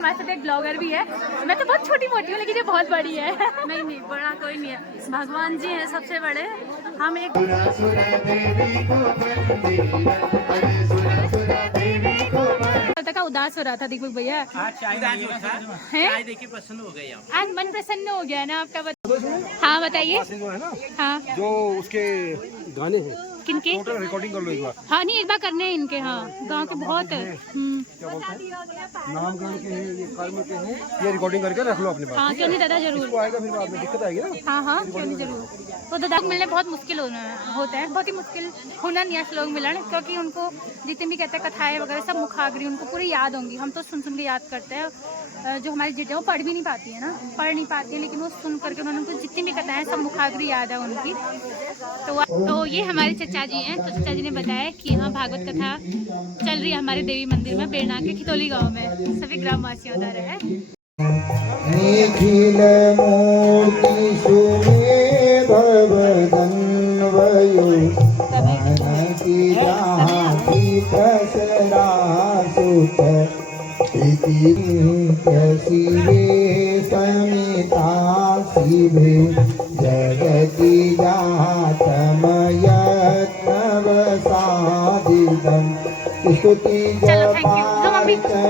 हमारे साथ एक ब्लॉगर भी है। मैं तो बहुत छोटी मोटी हूँ लेकिन ये बहुत बड़ी है। नहीं बड़ा कोई नहीं है, भगवान जी हैं सबसे बड़े। हम एक का उदास हो रहा था दीपक भैया। चाय देखिए पसंद हो गई आज मन प्रसन्न हो गया ना आपका। हाँ बताइए। हाँ जो उसके गाने हैं किनके रिकॉर्डिंग कर लो एक बार। हाँ नहीं एक बार करने हैं इनके। हाँ गांव के बहुत क्या बोलते हैं नामगढ़ के हैं, ये कर्म के हैं, ये रिकॉर्डिंग करके रख लो अपने पास। हाँ क्यों नहीं दादा जरूर। इसको आएगा फिर बाद में दिक्कत आएगी ना। हाँ हाँ क्यों नहीं जरूर। तो दादा को मिलने बहुत मुश्किल होता है, बहुत ही मुश्किल होना नहीं है लोग मिलन, क्योंकि उनको जितने भी कहते हैं कथाएं वगैरह सब मुखाग्री उनको पूरी याद होंगी। हम तो सुन के याद करते हैं। जो हमारी जिटे वो पढ़ भी नहीं पाती है ना, पढ़ नहीं पाती है, लेकिन वो सुन करके उन्होंने उनको जितनी भी कथाएं सब मुखाग्री याद है उनकी। तो ये हमारे चचा जी हैं। तो चचा जी ने बताया कि यहाँ भागवत कथा चल रही है हमारे देवी मंदिर में बेड़ना के खितौली गांव में। सभी ग्रामवासियों द्वारा है। निखिल मूर्ति सुमे भवदन्वयो मानति जाति प्रसरा सुख इति शिवे समिता शिवे जगति जातमयत्नवसादितं स्तुति जपार्चन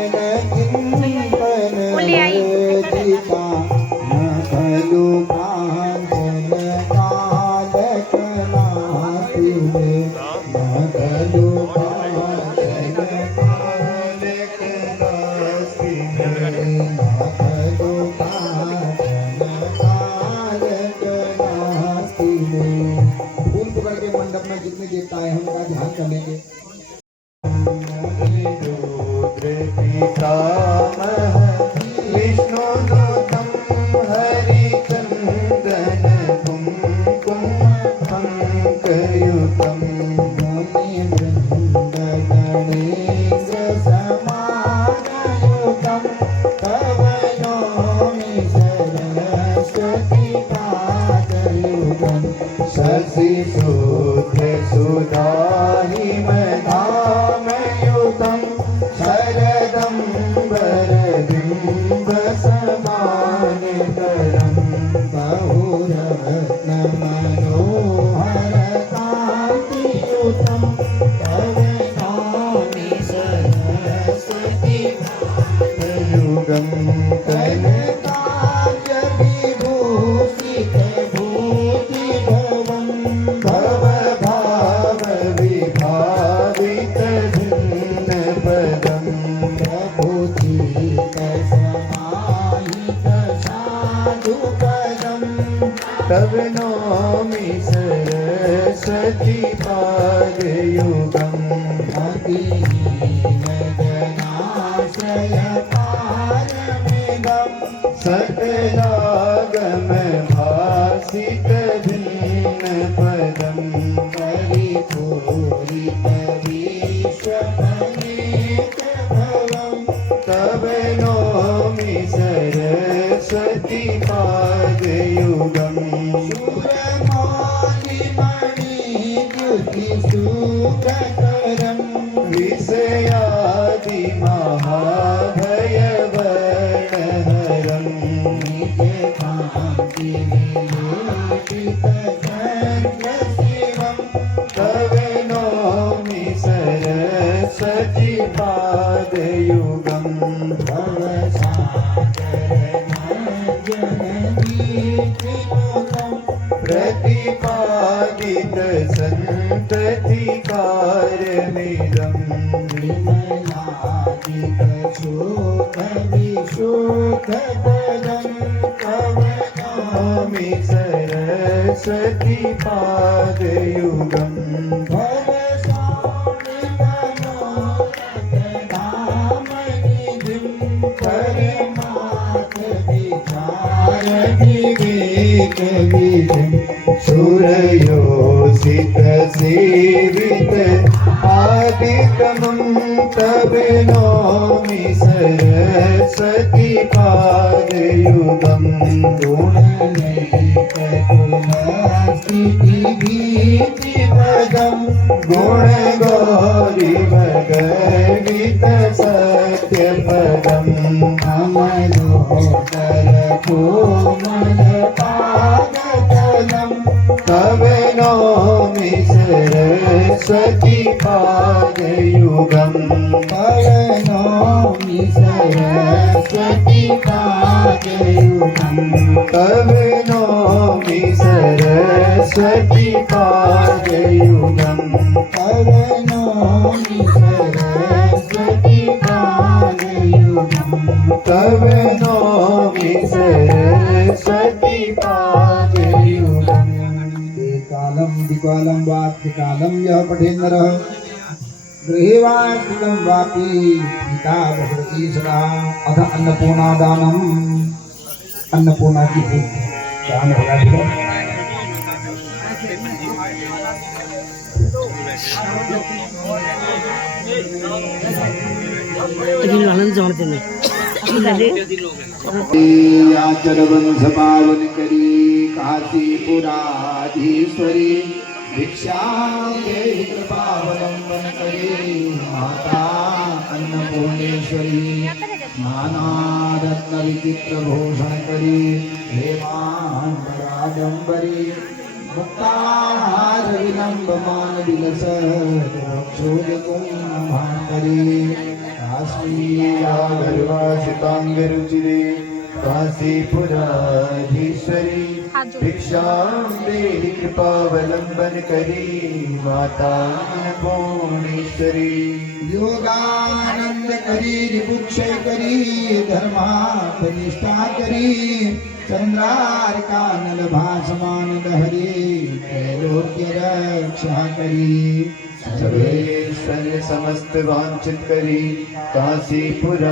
चिन्तन वेदिका न खलु काञ्चन कालकनास्ति मे न खलु काञ्चन कालकनास्ति मे न खलु काञ्चन कालकनास्ति मे। फूल पकड़ के मंडप में जितने देवता है हम उनका ध्यान करेंगे। विष्णुदूतं हरिचन्दन कुङ्कुम पङ्कयुतं मुनिवृन्दगणेन्द्र समानयुतं तव नौमि सरस्वती पादयुगं शशिशूद्र सुधाहिमधामयुतं शरदं वरबिम्बसमानकरं बहुरत्नमनोहरकान्तियुतं तव नौमि सरस्वती पादयुगं कनकार्यविभूषितभूतिभवं भवभावविभावितभिन्नपदं प्रबुद्धितसमाहितसाधुपदं तव नौमि सरस्वती पादयुगं भक्तिहीनजनाश्रयपारमेघं सकलागमभासितभिन्नपदं परिपूरितविश्वमनेकभवं तव नौमि सरस्वती पादयुगं सुरमौलिमणिद्युतिसूत्रकरं विषयादिमहाभयवर्णहरं निजकान्तिविलोकितचन्द्रशिवं तव नौमि सरस्वती पादयुगं भवसागरमध्यनदीत्रिमुखं प्रतिपादितसन्ततिकारमिदं विमलादिकशोकविशोकपदं तव नौमि सरस्वती पादयुगं भवसामिमनोरथधामनिधिं परमार्थविचारविवेकविधिं सुरयोषितसेवित आदितमं तव नौमि सरस्वती पादयुगं गुणनैककुलस्थितिभीतिपदं गुणगौरी भगवित सत्यपदं मनोहर कोमल पादतलम तव नौमि सरस्वती पादयुगम तव नौमि सरस्वती पादयुगम तव नौमि सरस्वती पादयुगम तव नौमि सरस्वती पादयुगम तव नौमि सरस्वती पादयुगम कालम द्विकालम वाक्यकालम यः पठेन्नरः गृहेवाकृतं वापि पिता भगवती सदा अथ अन्नपूर्णा दानम अन्नपूर्णा की दान होगा आचर वंश पावन करी काशीपुराधीश्वरी भिक्षा देहि कृपावलंबन करे माता अन्नपूर्णेश्वरी नाना रत्न विचित्र भूषण करी हेमांबराडंबरी मुक्ताहार विलंबमान विलस क्षोभकुंभांकरी काश्मीरा गर्वासितांगरुचिरे काशीपुराधीश्वरी भिक्षां देहि कृपावलंबन करी माता अन्नपूर्णेश्वरी योगानंद करी रिपुक्षय करी धर्मापनिष्ठा करी चंद्रार्कानल भासमान लहरी त्रैलोक्य रक्षा करी सर्वेश्वर समस्त वांछित करी काशीपुराधीश्वरी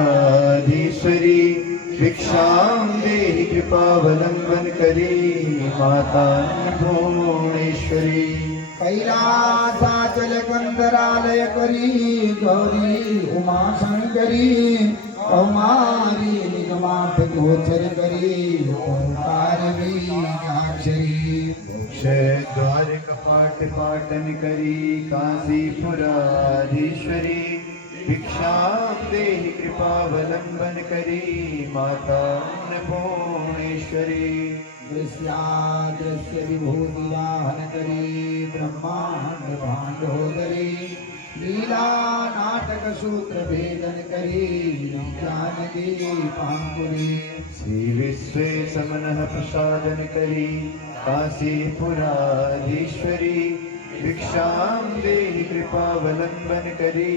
भिक्षां देहि कृपावलंबन करी माता अन्नपूर्णेश्वरी कैलासाचल कंदरालय करी गौरी उमा शंकरी कौमारी निगमार्थ गोचर करी ओंकार बीजाक्षरी मोक्ष द्वार कपाट पाटन करी काशीपुराधीश्वरी भिक्षां देहि कृपावलंबन करी माता अन्नपूर्णेश्वरी दृश्यादृश्य विभूति वाहन करी ब्रह्मांड भांडोदरी लीला नाटक सूत्र भेदन करी ज्ञान दीपांकुरी श्री विश्व समनः प्रसादन करी काशीपुराधीश्वरी भिक्षां देहि कृपावलंबन करी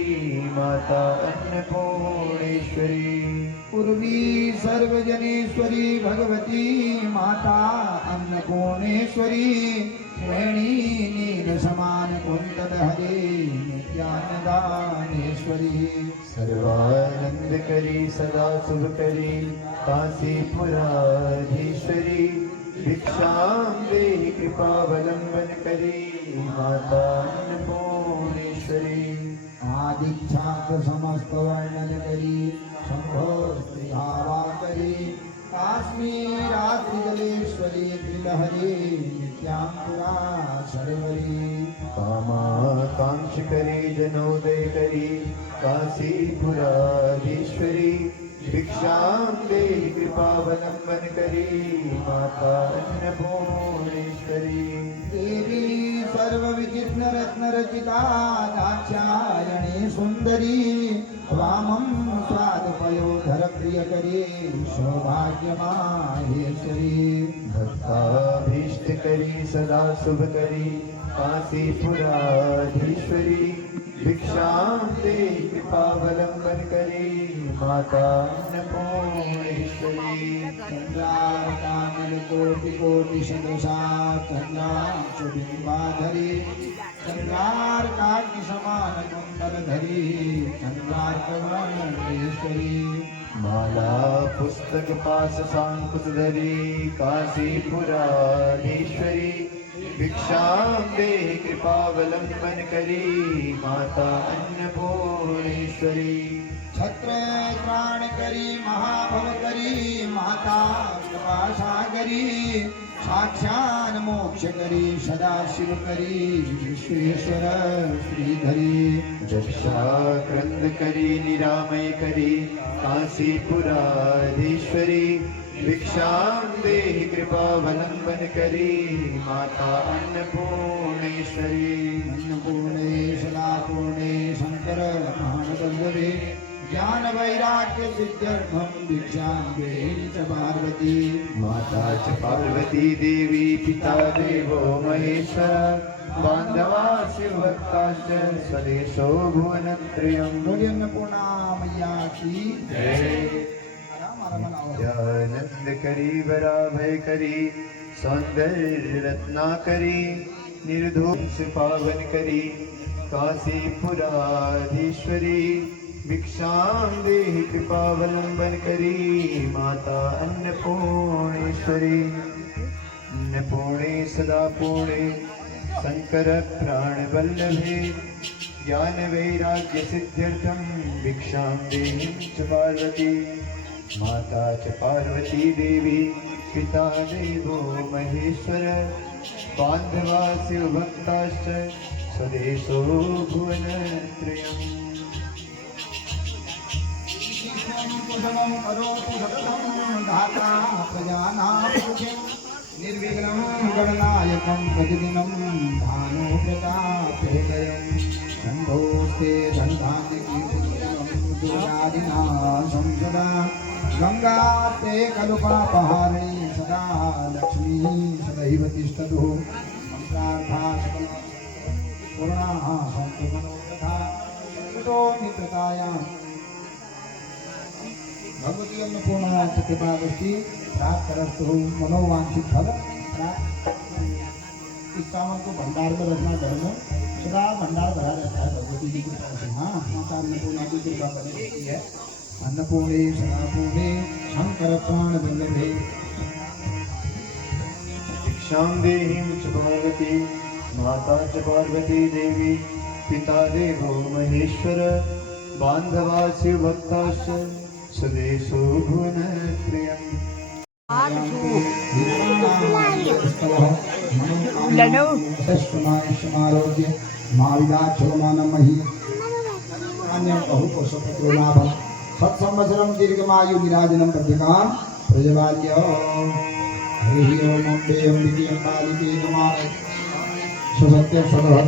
माता अन्नपूर्णेश्वरी पूर्वी सर्वजनेश्वरी भगवती माता अन्नपूर्णेश्वरी श्रेणी नील समान कुंतल हरे नित्यानदानेश्वरी सर्वानंद करी सदा शुभ करी काशीपुराधीश्वरी भिक्षां देहि कृपावलंबन करी माता अन्नपूर्णेश्वरी आदिच्छाक समस्त वर्णन करी शंभो स्त्रीभावा करी काश्मीरात्रिजलेश्वरी त्रिलहरी नित्यांकुरा सरवरी कामाकांक्ष करी जनोदय करी काशीपुराधीश्वरी भिक्षां देहि कृपावलंबन करी माता अन्नपूर्णेश्वरी देवी सर्व विचित्र रत्न रचिता दाक्षायणी सुंदरी वामं स्वाद पयोधर प्रिय करी सौभाग्य माहेश्वरी भक्ताभीष्ट करी सदा शुभ करी काशीपुराधीश्वरी भिक्षां देहि कृपावलंबन करी माता अन्नपूर्णेश्वरी चंद्रावतामल कोटि कोटि सदसा चंद्रांशु बिंबाधरी चंद्रार्काग्नि समान कुंडल धरी चंद्रार्कवर्णेश्वरी माला पुस्तक पास सांकुश धरी काशीपुराधीश्वरी भिक्षां देहि कृपावलंबन करी माता अन्नपूर्णेश्वरी छत्र त्राण करी महाभव करी माता कृपा सागरी साक्षान मोक्ष करी सदा शिव करी विश्वेश्वर श्रीधरी रक्षा क्रंद करी निरामय करी काशीपुराधीश्वरी भिक्षां देहि कृपावलंबन करी माता अन्नपूर्णेश्वरी अन्नपूर्णे सदापूर्णे शंकर महानवल्लभे ज्ञान वैराग्य सिद्ध्यर्थम भिक्षां देहि च पार्वती माता च पार्वती देवी पिता देवो महेश्वर बांधवा शिवभक्ताश्च स्वदेशो भुवनत्रयम् बोलिए अन्नपूर्णा मैया की जय। नित्यानंद करी वराभय करी सौंदर्य रत्ना करी निर्धूष पावन करी काशीपुराधीश्वरी भिक्षां देहि कृपावलंबन करी माता अन्नपूर्णेश्वरी अन्नपूर्णे सदा पूर्णे शंकर प्राण वल्लभे ज्ञान वैराग्य सिद्ध्यर्थम भिक्षां देहि च पार्वती माता च पार्वती देवी पिता देवो महेश्वर बांधवा शिवभक्ताश्च स्वदेशो भुवनत्रयम् कुशलं करोतु सततं धाता प्रजानां सुखिं निर्विघ्नं गणनायकं प्रतिदिनं भानो प्रतापहृदयं शम्भोस्ते धन्धान्यकीर्तिं दुर्गादिनाशं सदा गङ्गास्ते कलुपापहारिणी सदा लक्ष्मी सदैव तिष्ठतु मन्त्रार्था पूर्णाः सन्तु मनोरथा कृतो मित्रतायां भगवती अन्नपूर्णा कृपादृष्टि प्राप्त करस्तु मनोवांछित फल प्राप्त। इस सावन को भंडार में रखना घर में सदा भंडार भरा रहता है भगवती जी की कृपा से। हाँ, माता अन्नपूर्णा की कृपा बनी रहती है। अन्नपूर्णे सदापूर्णे शंकर प्राण वल्लभे भिक्षां देहि च पार्वती माता च पार्वती देवी पिता देवो महेश्वर बांधवा शिवभक्ताश्च स्वदेशो भुवनत्रयम् समारोग्य माविदाक्षमानमहि बहुपुष्पलाभम सत्संवत्सरं दीर्घमायु निराजनं प्रत्यकां प्रजवाल्य हरि ओम अम्बे अम्बिके अम्बालिके नमः सुसत्य सदहत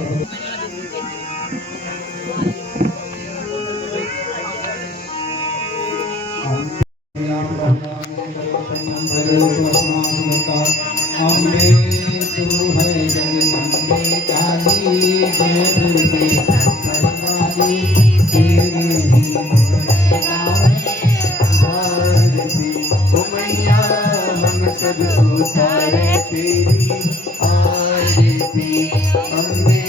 अम्बे तू है जगदम्बे काली जय दुर्गे सरस्वती तेरी ही आरती ओ मैया हम सब उतारे तेरी आरती अम्बे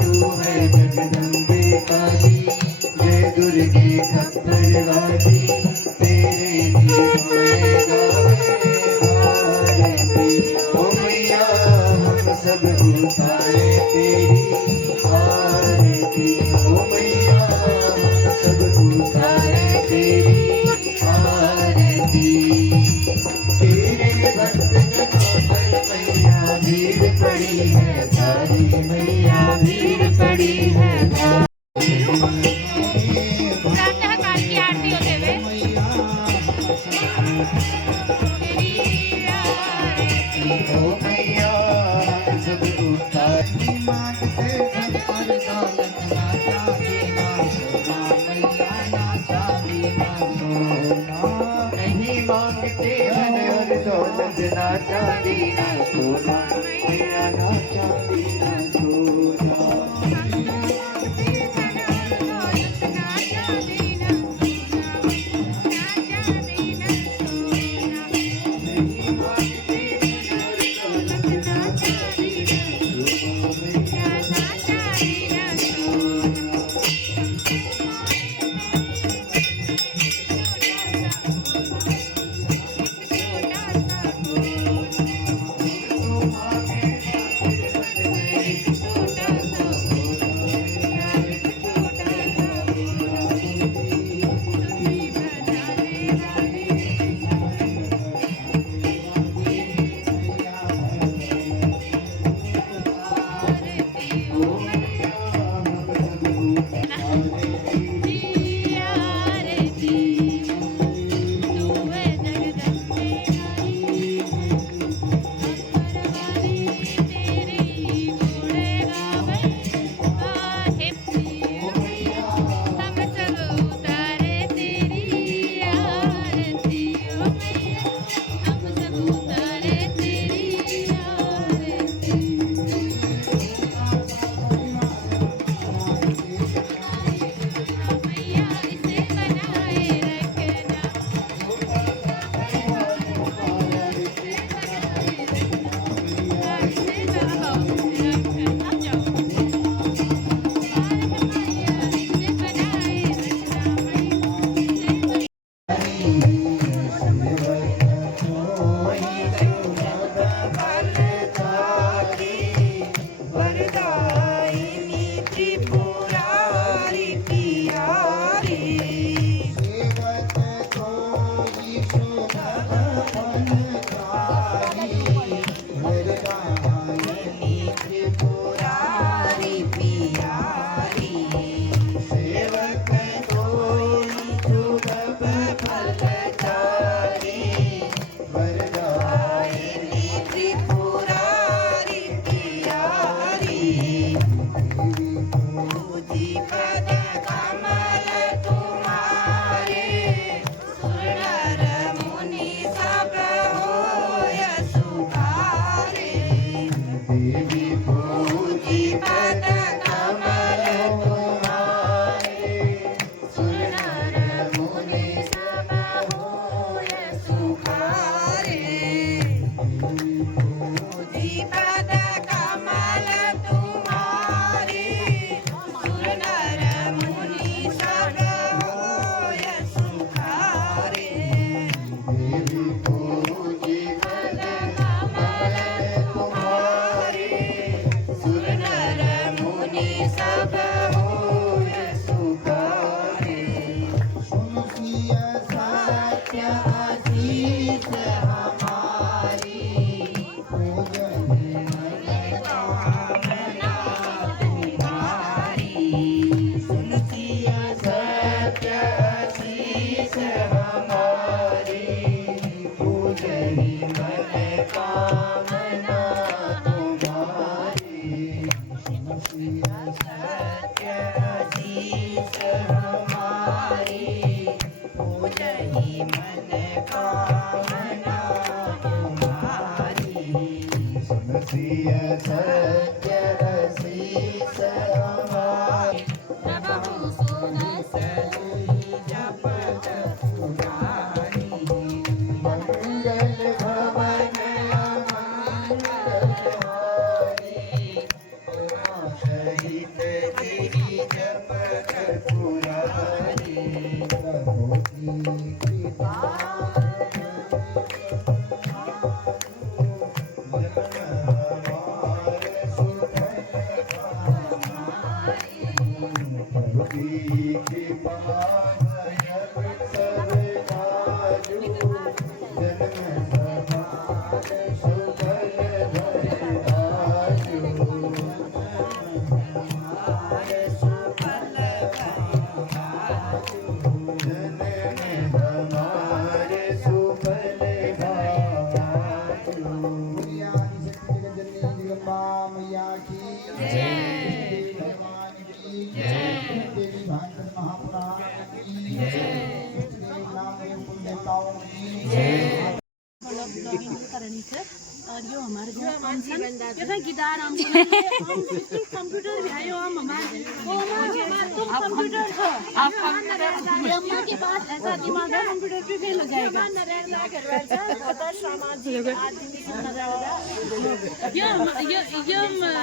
तू है जगदम्बे काली जय दुर्गे खप्परवाली तेरे ही होएगा आरती ओ मैया हम सब उतारे तेरी आरती ओ मैया हम सब उतारे तेरी आरती तेरे भक्त जनों पर मैया भीड़ पड़ी है सारी मैया भीड़ पड़ी है प्रातःकाल की आरती होते हुए ओ मैया हम सब उतारे मांगते सब पर दौलत नाचा देना सोना मैया नाचा देना सोना नहीं मांगते धन और दौलत ना चांदी ना सोना मेरा ना चांदी ना सोना और यो हमारे घर फंक्शन ये भाई गिटार हम कंप्यूटर भी आयो हम हमारे वो हमारे तुम कंप्यूटर हो आप अम्मा के पास ऐसा दिमाग है कंप्यूटर पे फेल हो जाएगा यो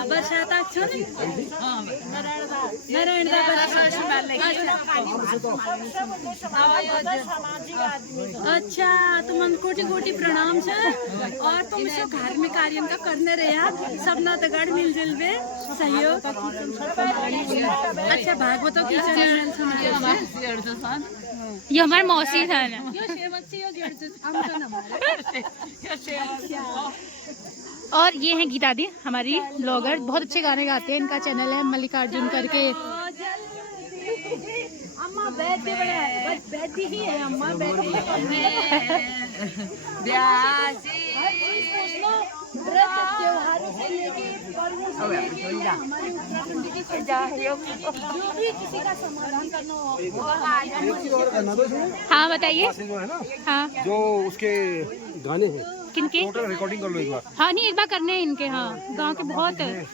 बरसाता छ नि नारायण दा अच्छा तुम कोटि कोटि प्रणाम छ और तुम इसको धार्मिक कार्य का करने रहे सबना तगड़ मिलजुल बे सहयोग अच्छा भागवतों की चैनल ये हमारे मौसी था ना। और ये हैं गीता दी हमारी ब्लॉगर, बहुत अच्छे गाने गाते हैं। इनका चैनल है मल्लिकार्जुन करके। अम्मा बैठी बड़े बैठी ही है अम्मा बैठी त्योहारों से लेके जो भी किसी का समाधान करना हो। हाँ बताइए। हाँ जो उसके गाने हैं किनके रिकॉर्डिंग कर लो एक बार। हाँ नहीं एक बार करने हैं इनके। हाँ गांव के बहुत क्या बोलते हैं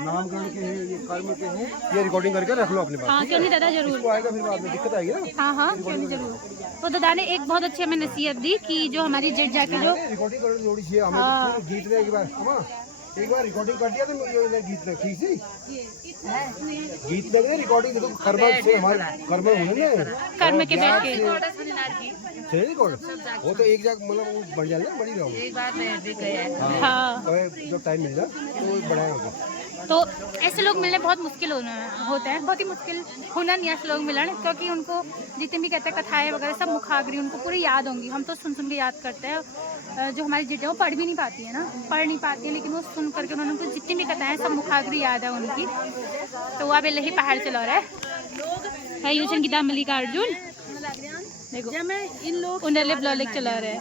नामकरण के हैं, ये कर्म के हैं, ये रिकॉर्डिंग करके रख लो अपने पास। हाँ क्यों नहीं दादा जरूर। इसको आएगा फिर बाद में दिक्कत आएगी ना। हाँ हाँ क्यों नहीं जरूर। तो दादा ने एक बहुत अच्छी हमें नसीहत दी कि जो हमारी जट जाके जो रिकॉर्डिंग करने जोड़ी चाहिए हमें। गीत ने एक बार एक बार रिकॉर्डिंग कर दिया तो ये गीत ने ठीक सी गीत ने रिकॉर्डिंग देखो कर्म से हमारे कर्म होने ना कर्म के बैठ के रिकॉर्ड वो तो एक जगह मतलब वो बढ़ जाए ना बड़ी रहो एक बार हाँ जो टाइम मिल जाए तो बढ़ाया होगा। तो ऐसे लोग मिलने बहुत मुश्किल होते हैं, बहुत ही मुश्किल होना नहीं ऐसे लोग मिलने, क्योंकि उनको जितने भी कहते हैं कथाएं वगैरह सब मुखाग्री उनको पूरी याद होंगी। हम तो सुन के याद करते हैं। जो हमारी जिट है वो पढ़ भी नहीं पाती है ना, पढ़ नहीं पाती है, लेकिन वो सुन करके उन्होंने उनको जितनी भी कथाएं सब मुखाग्री याद है उनकी। तो वो अब ही पहाड़ चला रहा है यूजन गीता मल्लिकार्जुन देखो इन लोग उन्हें ब्लॉग चला रहे हैं।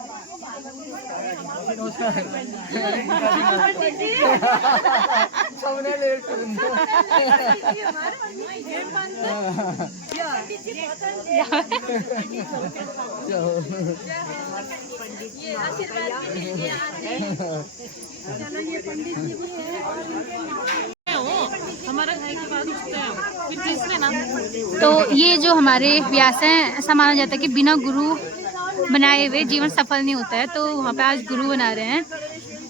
हमारा घर के बाद फिर तीसरे ना। तो ये जो हमारे व्यास हैं ऐसा माना जाता है कि बिना गुरु बनाए हुए जीवन सफल नहीं होता है। तो वहाँ पे आज गुरु बना रहे हैं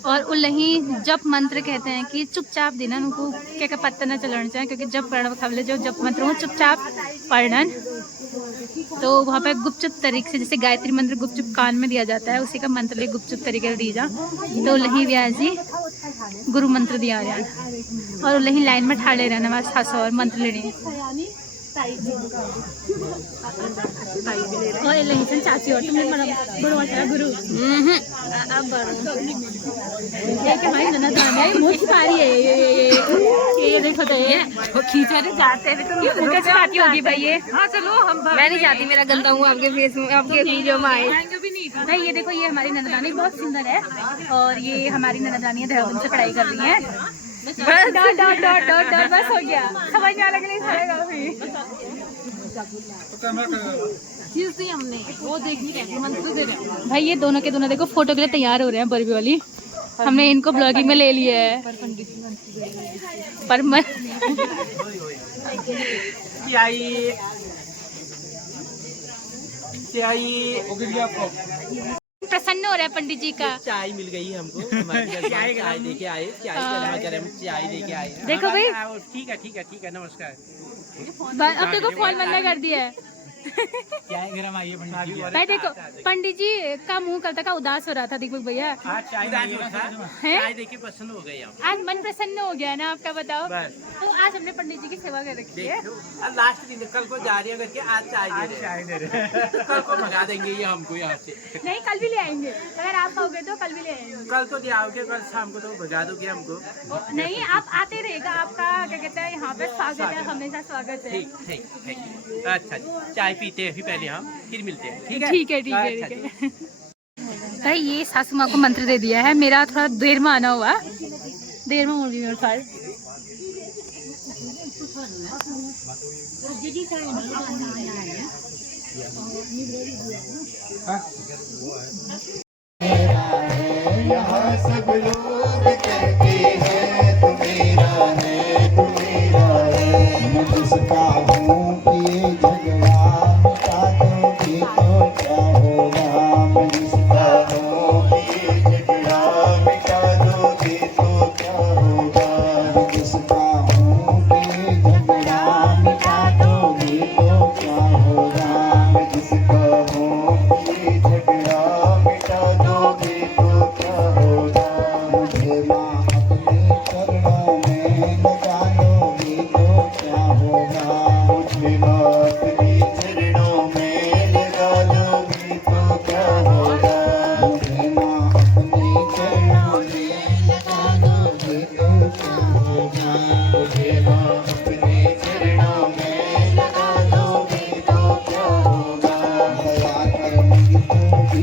और उल्लही जप मंत्र कहते हैं कि चुपचाप देना उनको क्या क्या पत्ता न चलाना चाहिए, क्योंकि जब प्रणव खबले जो जप मंत्र हो चुपचाप पढ़न। तो वहाँ पे गुपचुप तरीके से, जैसे गायत्री मंत्र गुपचुप कान में दिया जाता है, उसी का मंत्र गुपचुप तरीके से दी जा। तो उल्लही व्यास जी गुरु मंत्र दिया रहा है और उल्लही लाइन में ठाड़े रहना बस खास और मंत्र लेने और इल्लही चाची और तुम्हें बड़ा गुरु ये क्या भाई नना दाना है मुझ पारी है ये देखो तो ये खींचा नहीं जाते हैं तो ये मुझे चाहती होगी भाई ये। हाँ चलो हम मैं नहीं चाहती मेरा गंदा हूँ आपके फेस में, आपके वीडियो में आए। भाई ये देखो ये हमारी ननदानी बहुत सुंदर है और ये हमारी ननदानी देहरादून से पढ़ाई कर रही है। बस dot dot dot dot dot बस हो गया, समझ में आने के लिए पड़ेगा चीज दी हमने वो देखनी है मंत्र दे रहे हैं। भाई ये दोनों के दोनों देखो फोटो के लिए तैयार हो रहे हैं बर्बी वाली। हमने इनको ब्लॉगिंग में ले लिया है पर प्रसन्न हो रहा है पंडित जी का। चाय मिल गई हमको, चाय लेके आए, चाय लेके आए। देखो भाई ठीक है ठीक है ठीक है, नमस्कार। अब देखो फोन बंद कर दिया है। भाई देखो पंडित जी का मुंह कल तक का उदास हो रहा था दीपक भैया। चाय देखिए पसंद हो गई। आज मन प्रसन्न हो गया ना आपका, बताओ। तो आज हमने पंडित जी की सेवा कर रखी है। लास्ट दिन कल को जा रही है करके आज चाय दे रहे हैं। कल को मंगा देंगे ये हमको यहाँ से। नहीं कल भी ले आएंगे, अगर आप आओगे तो कल भी ले आएंगे। कल तो ले आओगे, कल शाम को तो भगा दोगे हमको। नहीं आप आते रहेगा, आपका क्या कहते हैं यहाँ पे स्वागत है, हमेशा स्वागत है। ठीक ठीक ठीक, अच्छा चाय पीते हैं पहले हम, फिर मिलते हैं। ठीक है ठीक है ठीक है ठीक है। भाई ये सासू माँ को मंत्र दे दिया है, मेरा थोड़ा देर में आना हुआ, देर में होगी मेरे साथ। यहाँ सब लोग कहते हैं तू मेरा है, तू मेरा है। मैं जिसका हूँ ये झगड़ा मिटा दोगे तो क्या होगा। मैं जिसका हूँ ये झगड़ा मिटा दोगे तो क्या होगा। मैं जिसका हूँ ये झगड़ा मिटा दोगे तो क्या होगा। मैं जिसका हूँ ये झगड़ा मिटा दोगे तो क्या होगा। मुझे माँ अपने चरणों में लगा लोगे तो क्या होगा। मुझे अपने चरणों में लगा दोगे तो क्या होगा। मुझे माँ अपने चरणों में लगा दोगे तो क्या होगा। मुझे अपने चरणों में लगा दोगे तो क्या होगा। दया करनी तो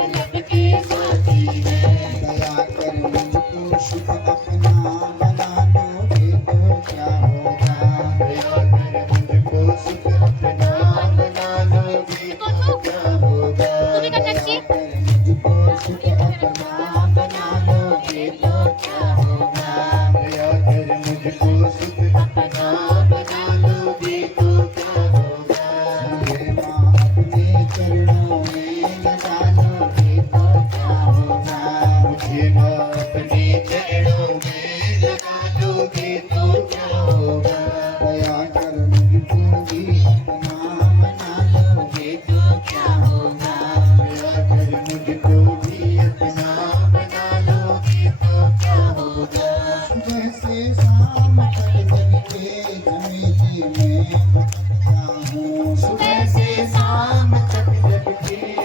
मतलब के साथी है। दया कर मुझको सुख अपना बना दोगे तो क्या होगा। दया कर मुझको सुख अपना बना लोगे तो क्या होगा। तू भी कर टैक्सी। मुझको सुख अपना बना दोगे तो क्या होगा। दया कर मुझको सुख अपना बना लोगे तो क्या होगा। मुझे माँ अपने चरणों में लगा लोगे तो क्या होगा। मुझे माँ अपने चरणों में लगा लोगे तो क्या होगा। दया कर मुझको भी अपना बना लोगे तो क्या होगा। दया कर मुझको भी अपना बना लोगे तो क्या होगा। सुबह से शाम तक जग के झमेले में भटकता हूँ। सुबह से शाम तक जग के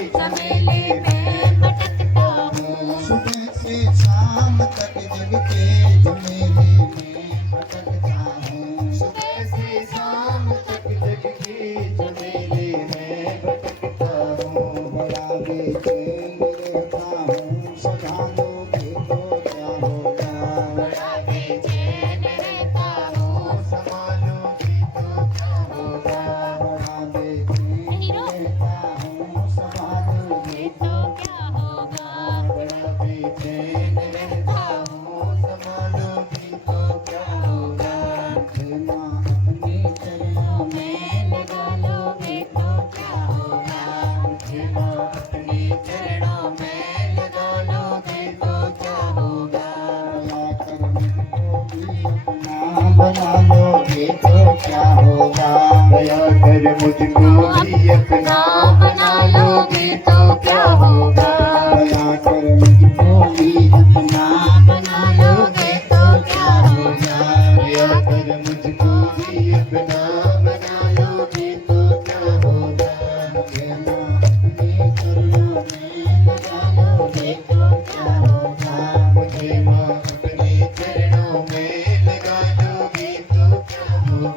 झमेले में भटकता हूँ। सुबह से शाम तक जग के झमेले में भटकता हूँ। सुबह से शाम तक जग के झमेले में भटकता हूँ। बड़ा बेचैन रहता हूँ, सधा लोगे तो क्या होगा। बड़ा बेचैन रहता हूँ, संभालोगे तो क्या होगा। बड़ा बेचैन रहता हूँ, सधा लोगे तो क्या होगा। बड़ा बेचैन रहता हूँ, संभालोगे तो क्या होगा। मुझे माँ अपने चरणों में लगा लोगे तो क्या होगा। मुझे माँ अपने चरणों में लगा लोगे तो क्या होगा। दया कर मुझको भी अपना बना लोगे तो क्या होगा। दया कर मुझको भी अपना बना लोगे तो क्या होगा। दया कर मुझको भी अपना बना लोगे तो क्या होगा। दया कर मुझको भी अपना बना लोगे तो क्या होगा। मुझे माँ अपने चरणों में लगा लोगे तो क्या होगा। मुझे माँ अपने चरणों में लगा लोगे तो क्या होगा।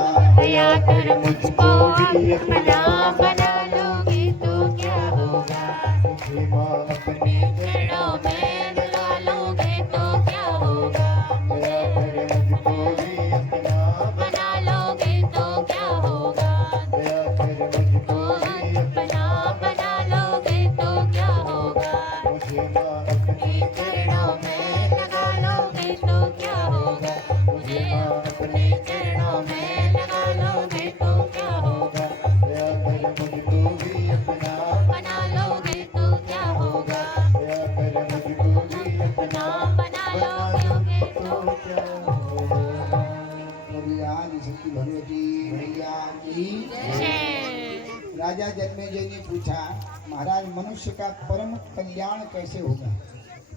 दया कर मुझको भी अपना बना लोगे तो क्या होगा। दया कर मुझको भी अपना बना लोगे तो क्या होगा। मुझे माँ अपने चरणों में लगा लोगे तो क्या होगा। दया कर मुझको भी अपना बना लोगे तो क्या होगा। दया कर मुझको भी अपना बना लोगे तो क्या होगा। मुझे माँ अपने चरणों में लगा लोगे तो क्या होगा। मुझे अपने चरणों में लगा लोगे तो क्या होगा। दया कर मुझको भी अपना बना लोगे तो क्या होगा। दया कर मुझको भी अपना बना लोगे तो क्या होगा। कल्याण शक्ति भगवती मैया की। राजा जन्मेजय ने पूछा, महाराज मनुष्य का परम कल्याण कैसे होगा।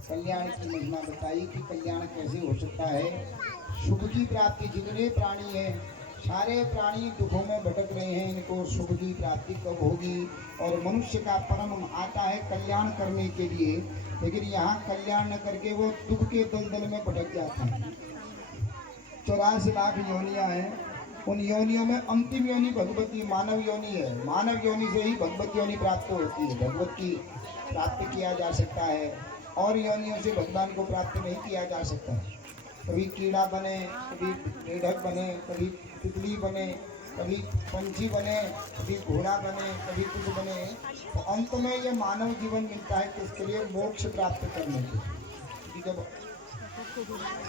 कल्याण की महिमा बताई कि कल्याण कैसे हो सकता है। सुख की प्राप्ति, जितने प्राणी हैं सारे प्राणी दुखों में भटक रहे हैं, इनको सुख की प्राप्ति कब होगी। और मनुष्य का परम आता है कल्याण करने के लिए, लेकिन यहाँ कल्याण न करके वो दुख के दलदल में भटक जाते हैं। 84 लाख योनियां हैं, उन योनियों में अंतिम योनि भगवती मानव योनि है। मानव योनि से ही भगवत योनि प्राप्त होती है, भगवत की प्राप्त किया जा सकता है। और योनियों से भगवान को प्राप्त नहीं किया जा सकता। कभी कीड़ा बने, कभी मेढक बने, कभी तितली बने, कभी पंछी बने, कभी घोड़ा बने, कभी कुछ बने, तो अंत में ये मानव जीवन मिलता है किसके लिए, मोक्ष प्राप्त करने के लिए। जब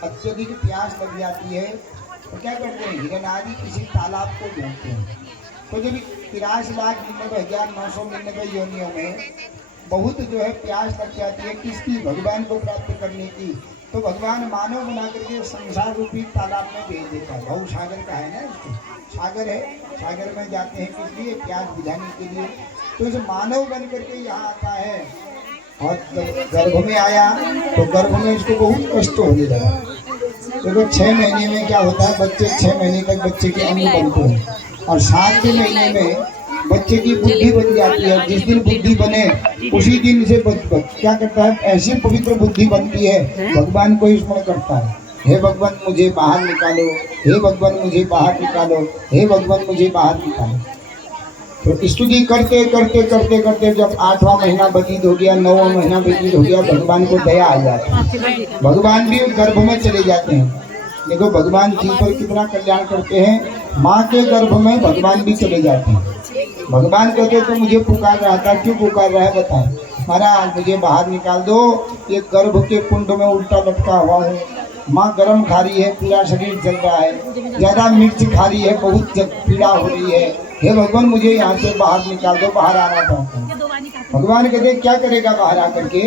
अत्यधिक प्यास लग जाती है तो क्या करते हैं, हिरण आदि किसी तालाब को ढूंढते हैं। तो जब 83,99,999 योनियों में बहुत जो है प्यास लग जाती है किसकी, भगवान को प्राप्त करने की, तो भगवान मानव बना करके संसार रूपी तालाब में भेज देता है। भव सागर का है ना, इसको सागर है, सागर में जाते हैं किस लिए, प्यास बुझाने के लिए। तो इस मानव बन करके यहाँ आता है और जब गर्भ में आया तो गर्भ में इसको बहुत कष्ट होने लगा। देखो 6 महीने में क्या होता है, बच्चे 6 महीने तक बच्चे के अंग बनते हैं और 7वें महीने में बच्चे की बुद्धि बन जाती है। जिस दिन बुद्धि बने उसी दिन से क्या करता है, ऐसी पवित्र बुद्धि बनती है, भगवान को स्मरण करता है। हे भगवान मुझे बाहर निकालो, हे भगवान मुझे बाहर निकालो, हे भगवान मुझे बाहर निकालो। तो स्तुति करते करते करते करते जब 8वां महीना व्यतीत हो गया, 9वां महीना व्यतीत हो गया, भगवान को दया आ जाती है, भगवान भी गर्भ में चले जाते हैं। देखो भगवान जी पर कितना कल्याण करते हैं, माँ के गर्भ में भगवान भी चले जाते हैं। भगवान कहते तो मुझे पुकार रहा था, क्यों पुकार रहा है बताएं। महाराज मुझे बाहर निकाल दो, ये गर्भ के कुंड में उल्टा लटका हुआ हूँ, माँ गरम खा रही है, पूरा शरीर जल रहा है, ज्यादा मिर्च खा रही है, बहुत पीड़ा हो रही है, हे भगवान मुझे यहाँ से बाहर निकाल दो, बाहर आना चाहता हूँ। भगवान कहते क्या करेगा बाहर आकर के,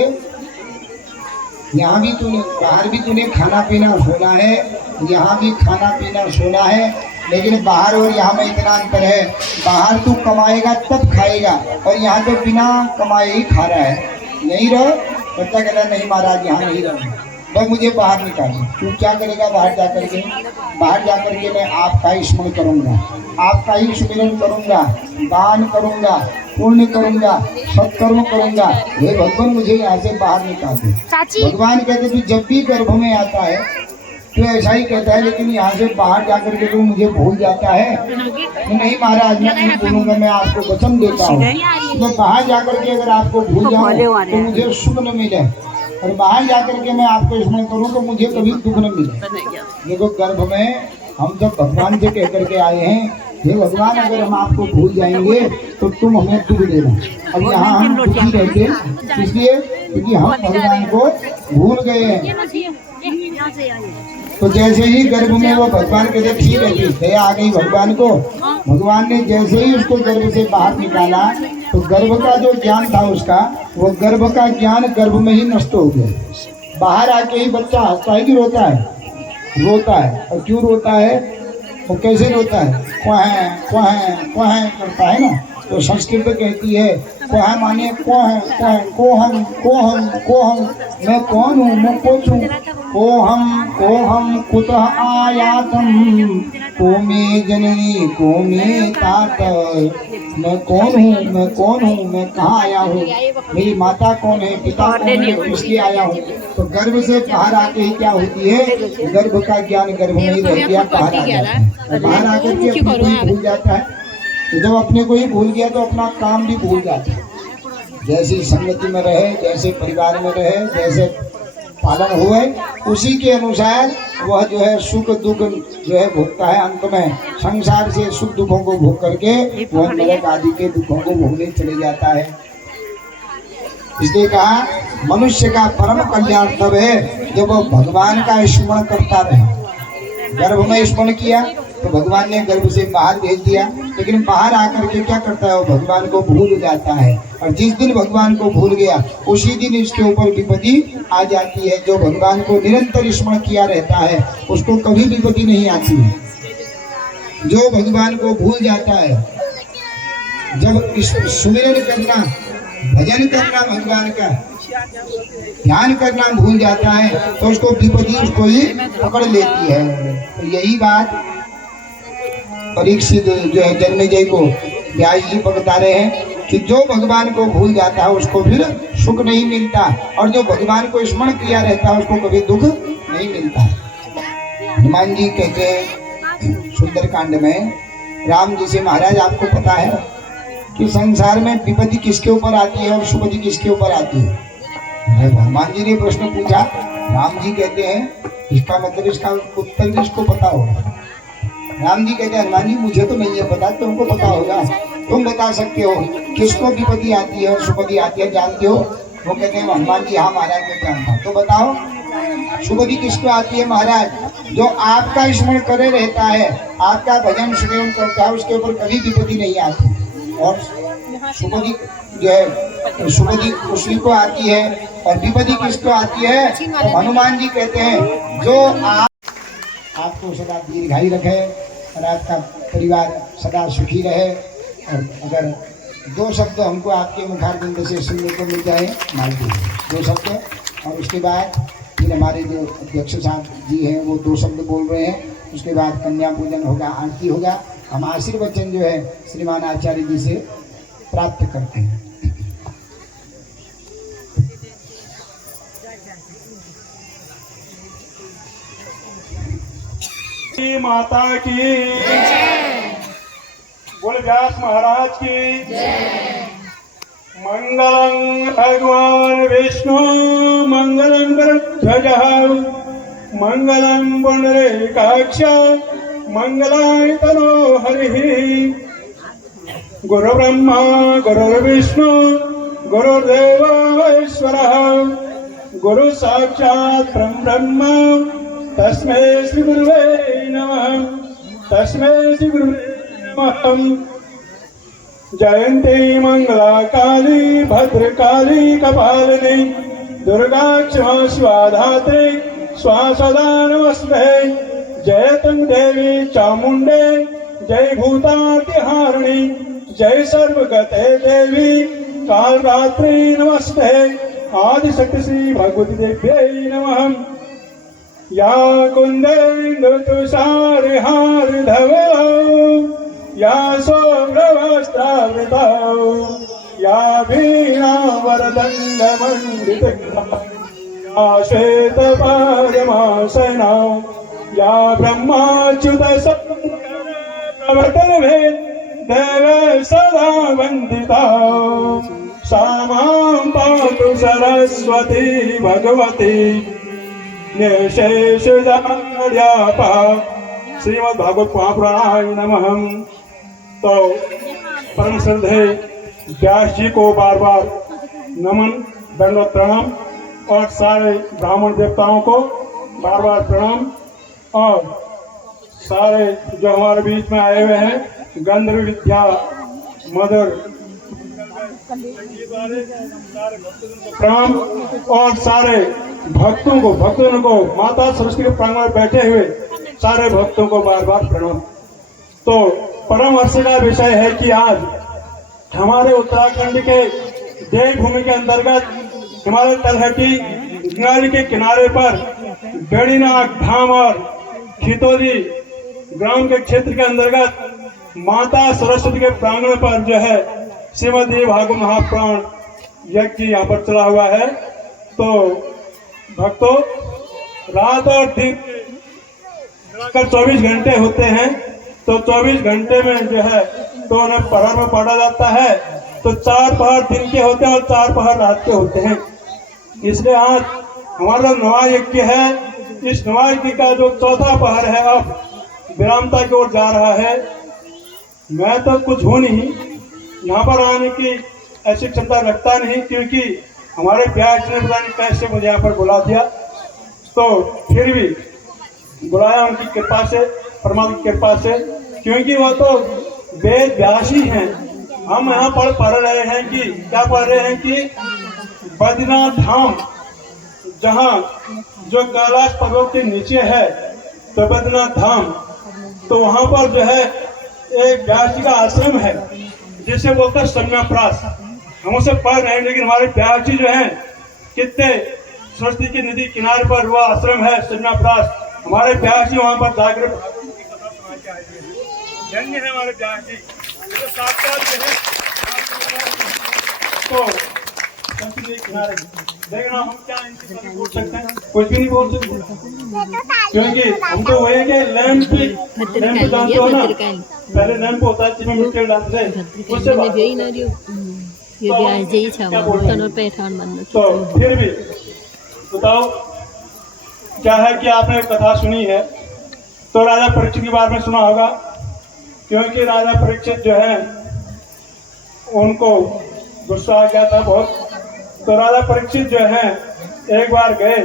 यहाँ भी तूने, बाहर भी तूने खाना पीना सोना है, यहाँ भी खाना पीना सोना है, लेकिन बाहर और यहाँ में इतना अंतर है, बाहर तू कमाएगा तब खाएगा और यहाँ तो बिना कमाए ही खा रहा है। यहीं रहो। बच्चा कहता नहीं महाराज यहाँ नहीं रहूँगा, बस मुझे बाहर निकालिए। तू क्या करेगा बाहर जाकर के, बाहर जाकर के मैं आपका ही स्मरण करूँगा, आपका ही सुमिरन करूँगा, दान करूँगा, पुण्य करूँगा, सत्कर्म करूँगा, हे भगवान मुझे यहाँ से बाहर निकाल दे। भगवान कहते तू जब भी गर्भ में आता है तो ऐसा ही कहता है, लेकिन यहाँ से बाहर जाकर के तू मुझे भूल जाता है। तो नहीं महाराज मैं नहीं भूलूंगा, मैं आपको वचन देता हूँ, तो बाहर जाकर के अगर आपको भूल जाऊँ तो मुझे सुख न मिले, और बाहर जाकर के मैं आपको स्मरण करूँ तो मुझे कभी दुख न मिले। देखो गर्भ में हम जब भगवान से कह करके आए हैं, हे भगवान अगर हम आपको भूल जाएंगे तो तुम हमें दुख देना। अब यहाँ हम दुखी रहते इसलिए क्योंकि हम भगवान को भूल गए हैं। तो जैसे ही गर्भ में वो भगवान के ठीक है, दया आ गई भगवान को, भगवान ने जैसे ही उसको गर्भ से बाहर निकाला तो गर्भ का जो ज्ञान था उसका, वो गर्भ का ज्ञान गर्भ में ही नष्ट हो गया। बाहर आके ही बच्चा हंसता है कि रोता है, रोता है। और क्यों रोता है, वो कैसे रोता है, क्वाह करता है ना। तो संस्कृत कहती है क्वाह माने क्वाह, कोहम कोहम कोहम, मैं कौन हूँ, मैं कुछ हूँ, कोहम कुतः आयातम, को मे जननी को मे तात, मैं कौन हूँ, मैं कौन हूँ, मैं कहाँ आया हूँ, मेरी माता कौन है, पिता कौन है, इसलिए आया हूँ। तो गर्भ से बाहर आके ही क्या होती है, गर्भ का ज्ञान गर्भ में ही रह गया, बाहर आ जाता है, बाहर आकर के अपने को ही भूल जाता है। तो जब अपने को ही भूल गया तो अपना काम भी भूल जाता है। जैसी संगति में रहे, जैसे परिवार में रहे, जैसे पालन हुए, उसी के अनुसार वह जो है सुख दुख जो है भोगता है। अंत में संसार से सुख दुखों को भोग करके वह नरक आदि के दुखों को भोगने चले जाता है। इसलिए कहा मनुष्य का परम कल्याण तब है जब वह भगवान का स्मरण करता रहे। गर्भ में स्मरण किया तो भगवान ने गर्भ से बाहर भेज दिया, लेकिन बाहर आकर के क्या करता है, वो भगवान को भूल जाता है। और जिस दिन भगवान को भूल गया उसी दिन इसके ऊपर विपत्ति आ जाती है। जो भगवान को निरंतर स्मरण किया रहता है उसको कभी विपत्ति नहीं आती है। जो भगवान को भूल जाता है, जब सुमिरन करना, भजन करना, भगवान का ध्यान करना भूल जाता है तो उसको विपत्ति उसको ही पकड़ लेती है। तो यही बात परीक्षित जो है जन्मेजय को व्यास जी बता रहे हैं कि जो भगवान को भूल जाता है उसको फिर सुख नहीं मिलता, और जो भगवान को स्मरण किया रहता है उसको कभी दुख नहीं मिलता। हनुमान जी कहते हैं सुंदरकांड में, राम जी से महाराज आपको पता है कि संसार में विपत्ति किसके ऊपर आती है और सुपत्ति किसके ऊपर आती है। हनुमान जी ने प्रश्न पूछा, राम जी कहते हैं इसका मतलब इसका उत्तर भी इसको पता होगा। राम जी कहते हैं हनुमान जी मुझे तो नहीं है पता, तुमको पता होगा, तुम बता सकते हो किसको विपत्ति आती है और सुपत्ति आती है, जानते हो। वो कहते हैं हनुमान जी हाँ महाराज मैं जानता हूँ। तो बताओ सुपत्ति किसको आती है महाराज, जो आपका स्मरण करे रहता है, आपका भजन सुमिरन करता है, उसके ऊपर कभी विपत्ति नहीं आती। और सुपत्ति जो है सुपत्ति उसी को आती है, और विपत्ति किसको आती है। तो हनुमान जी कहते हैं जो आपको सदा दीर्घायु रखे और आपका परिवार सदा सुखी रहे। और अगर दो शब्द हमको आपके मुखारबिंद से सुनने को मिल जाए मान दीजिए, दो शब्द, और उसके बाद फिर हमारे जो अध्यक्ष साहब जी हैं वो दो शब्द बोल रहे हैं, उसके बाद कन्या पूजन होगा, आरती होगा। हम आशीर्वचन जो है श्रीमान आचार्य जी से प्राप्त करते हैं। माता की बोल व्यास महाराज की मंगलम भगवान विष्णु मंगलम गरुड़ध्वज मंगलम पुंडरीकाक्ष मंगलाय तनो हरि गुरु ब्रह्मा गुरु विष्णु गुरुदेव ईश्वरः गुरु साक्षात् ब्रह्म तस्मै श्री गुरुवे नमः तस्मै श्री गुरुवे नमः। जयंती मंगला काली भद्रकाली कपालिनी दुर्गा क्षमा शिवा धात्री स्वासदा नमस्ते। जय तुम देवी चामुंडे जय भूतातिहारिणी जय सर्वगते देवी कालरात्रि नमस्ते। आदिशक्ति श्री भगवती देव्यै नमः। या कुंदेन्दु तुषारहार धवलौ या सौरभवस्त्रावृतौ या वीणा वरदण्ड मंडिता या श्वेतपादमासनौ या ब्रह्माच्युत प्रवर्तन देव सदा वंदिता सा मां पातु सरस्वती भगवती निशेषजाड्यापा। श्रीमद् भागवत महापुराणाय नमः। तो परम श्रद्धेय व्यास जी को बार बार नमन दंडवत प्रणाम और सारे ब्राह्मण देवताओं को बार बार प्रणाम और सारे जो हमारे बीच में आए हुए हैं गंधर्व विद्या मदर प्रणाम और सारे भक्तों को माता सरस्वती के प्रांगण में बैठे हुए सारे भक्तों को बार बार प्रणाम। तो परम हर्ष का विषय है कि आज हमारे उत्तराखंड के देवभूमि के अंतर्गत हिमालय तलहटी गंगा के किनारे पर बेड़ीनाथ धाम और खितौली ग्राम के क्षेत्र के अंतर्गत माता सरस्वती के प्रांगण पर जो है श्रीमद् भागवत महापुराण यज्ञ यहाँ पर चला हुआ है। तो भक्तों रात और दिन कर 24 घंटे होते हैं तो 24 घंटे में जो है तो उन्हें पहर में पढ़ा जाता है। तो 4 पहर दिन के होते हैं और 4 पहर रात के होते हैं। इसलिए आज हमारा नवा यज्ञ है। इस नवा यज्ञ का जो चौथा पहर है अब विरामता की ओर जा रहा है। मैं तो कुछ हूँ नहीं, यहाँ पर आने की ऐसी क्षमता रखता नहीं, क्योंकि हमारे व्यास ने पता नहीं कैसे मुझे यहाँ पर बुला दिया। तो फिर भी बुलाया उनकी कृपा से, परमात्मा की कृपा से, क्योंकि वो तो वेद व्यास ही हैं। हम यहाँ पर पढ़ रहे हैं कि क्या पढ़ रहे हैं कि बद्रीनाथ धाम जहाँ जो कैलाश पर्वत के नीचे है तो बद्रीनाथ धाम, तो वहाँ पर जो है एक व्यास जी का आश्रम है जिसे बोलते हैं सम्यप्रास। हम उसे पढ़ रहे हैं, लेकिन हमारे व्यास जी जो हैं कितने सरस्वती की नदी किनारे पर हुआ आश्रम है सम्यप्रास। हमारे व्यास जी वहाँ पर जाकर धन्य है हमारे व्यास जी जो साक्षात जो है। तो किनारे देखना हम क्या इनके बारे में बोल सकते हैं, कुछ भी नहीं बोल सकते, क्योंकि हम तो वही के लैंप जानते हो ना, पहले लैंप होता है जिसमें मिट्टी डालते हैं उससे तो फिर भी बताओ क्या है कि आपने कथा सुनी है तो राजा परीक्षित के बारे में सुना होगा, क्योंकि राजा परीक्षित जो है उनको गुस्सा आ गया था बहुत। तो राजा परीक्षित जो है एक बार गए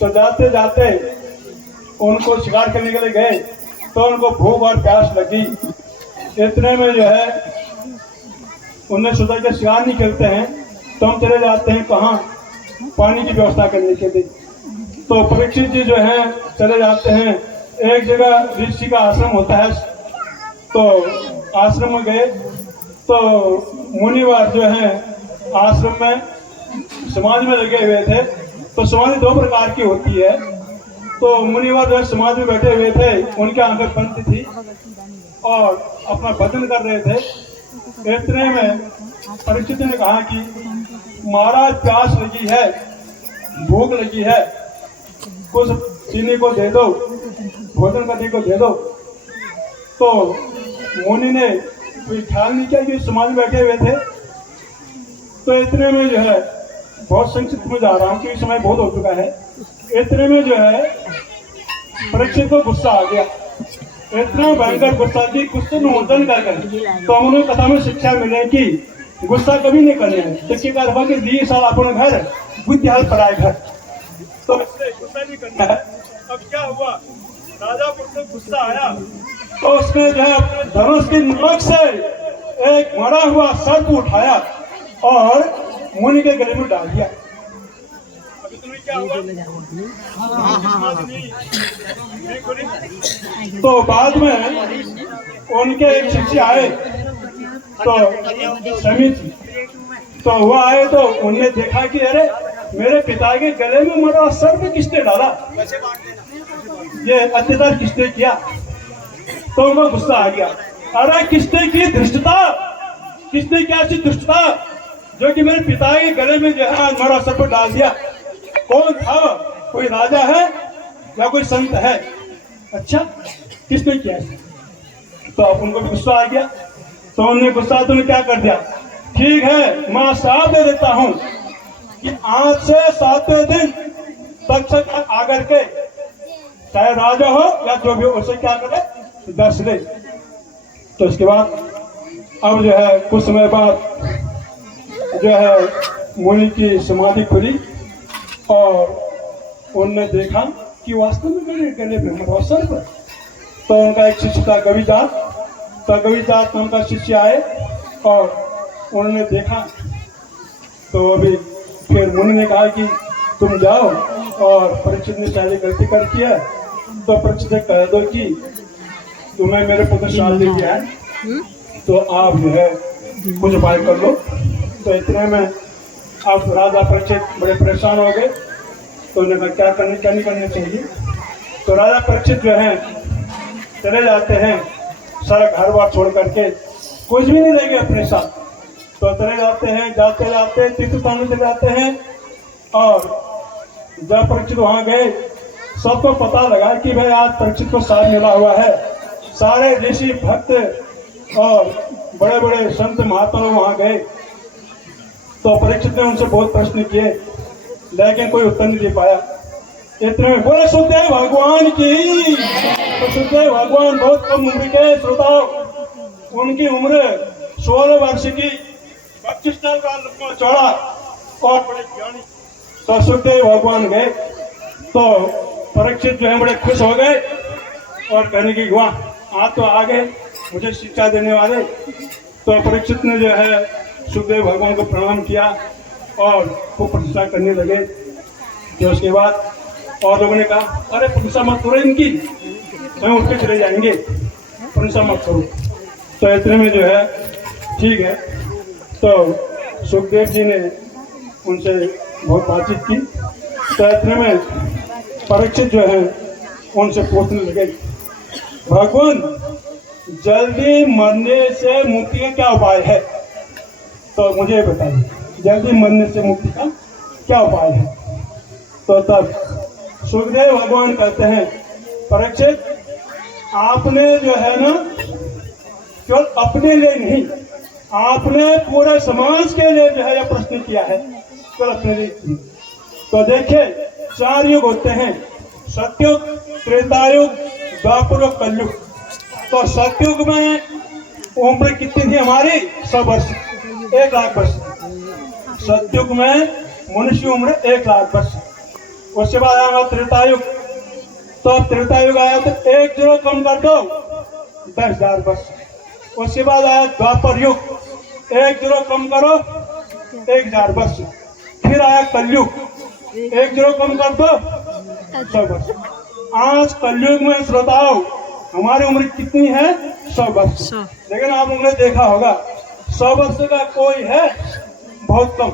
तो जाते जाते उनको शिकार करने के लिए गए तो उनको भूख और प्यास लगी। इतने में जो है उन्हें सोचा कि शिकार नहीं करते हैं तो हम चले जाते हैं कहाँ, पानी की व्यवस्था करने के लिए। तो परीक्षित जी जो है चले जाते हैं एक जगह ऋषि का आश्रम होता है। तो आश्रम में गए तो मुनिवर जो है आश्रम में समाधि में लगे हुए थे। तो समाधि 2 प्रकार की होती है। तो मुनिवर जो समाधि में बैठे हुए थे, उनकी आंखें बंद थी और अपना भजन कर रहे थे। इतने में परीक्षित ने कहा कि महाराज प्यास लगी है, भूख लगी है, कुछ पीने को दे दो, भोजन करने को दे दो। तो मुनि ने कोई ख्याल नहीं किया कि समाज में बैठे हुए थे। तो इतने में जो है, बहुत संक्षिप्त में जा रहा हूँ क्योंकि समय बहुत हो चुका है, इतने में जो है परीक्षित को गुस्सा आ गया, इतना भयंकर गुस्सा कि गुस्से में उदन कर गए। तो हमें कथा में शिक्षा मिले कि गुस्सा कभी नहीं करना है। इसके कारण कि 20 साल अपने घर बुद्धिहाल पढ़ाए घर, तो इससे गुस्सा नहीं करना है। अब क्या हुआ, राजा को गुस्सा आया तो उसने जो है अपने धनुष की नोक से एक मरा हुआ सर्प उठाया और मुनि के गले में डाल दिया। अभी तुम्हें क्या हुआ? तो बाद में उनके एक शिष्य आए, तो समिति, तो वो आए तो उन्होंने देखा कि अरे मेरे पिता के गले में मरा सर्प किसने डाला, ये अत्याचार किसने किया। तो उनको गुस्सा आ गया, अरे किसने की धृष्टता, किसने क्या ऐसी धृष्टता जो कि मेरे पिता के गले में जो है मरा सर्प डाल दिया। कौन था, कोई राजा है या कोई संत है? अच्छा किसने किया? तो उनको भी गुस्सा आ गया। तो उन्होंने गुस्सा तो क्या कर दिया, ठीक है मैं साथ दे देता हूँ कि आज से 7वें दिन तक आकर के चाहे राजा हो या जो भी हो उसे क्या करे, दर्श ले। तो इसके बाद अब जो है कुछ समय बाद जो है मुनि की समाधि खुली और उनने देखा कि वास्तव में मेरे गले में मरा सर्प। तो उनका एक शिष्य था गविजात, तो गविजात उनका शिष्य आए और उन्होंने देखा। तो अभी फिर मुनि ने कहा कि तुम जाओ और परीक्षित ने शायद गलती कर किया, तो परीक्षित से कह दो कि तुम्हें मेरे पुत्र शाल दे दिया है, तो आप जो है कुछ उपाय कर लो। तो इतने में अब राजा परीक्षित बड़े परेशान हो गए। तो उन्होंने कहा क्या नहीं करना चाहिए। तो राजा परीक्षित जो है चले जाते हैं, सारा घर बार छोड़ करके, कुछ भी नहीं लेंगे अपने साथ। तो चले जाते हैं, जाते जाते तीर्थ स्थान चले जाते हैं और जब परीक्षित वहां गए सबको पता लगा कि भाई आज परीक्षित को साथ मिला हुआ है। सारे ऋषि भक्त और बड़े बड़े संत महात्मा वहां गए। तो परीक्षित ने उनसे बहुत प्रश्न किए लेकिन कोई उत्तर नहीं दे पाया। इतने में बोले सुखदेव भगवान की। तो सुखदेव भगवान बहुत कम उम्र के श्रोताओ, उनकी उम्र 16 वर्ष की, 25 साल का चौड़ा और बड़े ज्ञानी। तो सुखदेव भगवान गए तो परीक्षित जो है बड़े खुश हो गए और कहने की वाह आप तो आ गए मुझे शिक्षा देने वाले। तो परीक्षित ने जो है सुखदेव भगवान को प्रणाम किया और खूब प्रशंसा करने लगे। तो उसके बाद और लोगों ने कहा अरे प्रशंसा मत करो इनकी, स्वयं उठ के चले जाएंगे, प्रशंसा मत करो। तो इतने में जो है ठीक है। तो सुखदेव जी ने उनसे बहुत बातचीत की। तो इतने में परीक्षित जो है उनसे पूछने लगे भगवान जल्दी मरने से मुक्ति का क्या उपाय है, तो मुझे बताइए जल्दी मरने से मुक्ति का क्या उपाय है। तो तब सुखदेव भगवान कहते हैं परीक्षित आपने जो है ना केवल अपने लिए नहीं, आपने पूरे समाज के लिए जो है यह प्रश्न किया है, केवल अपने लिए। तो देखिए 4 युग होते हैं, सतयुग, त्रेतायुग, द्वापर और कलयुग। तो सतयुग में उम्र कितनी थी हमारी 100 वर्ष, 1 लाख वर्ष। सतयुग में मनुष्य उम्र 1 लाख वर्ष। उसके बाद आया त्रेतायुग। तो त्रेतायुग आया तो 1 0 कम कर दो 10,000 वर्ष। उसके बाद आया द्वापर युग, 1 0 कम करो 1,000 वर्ष। फिर आया कलयुग, 1 0 कम कर दो 100 वर्ष। आज कलयुग में श्रोताओ हमारी उम्र कितनी है 100 वर्ष। लेकिन आप लोगों ने देखा होगा 100 वर्ष का कोई है बहुत कम,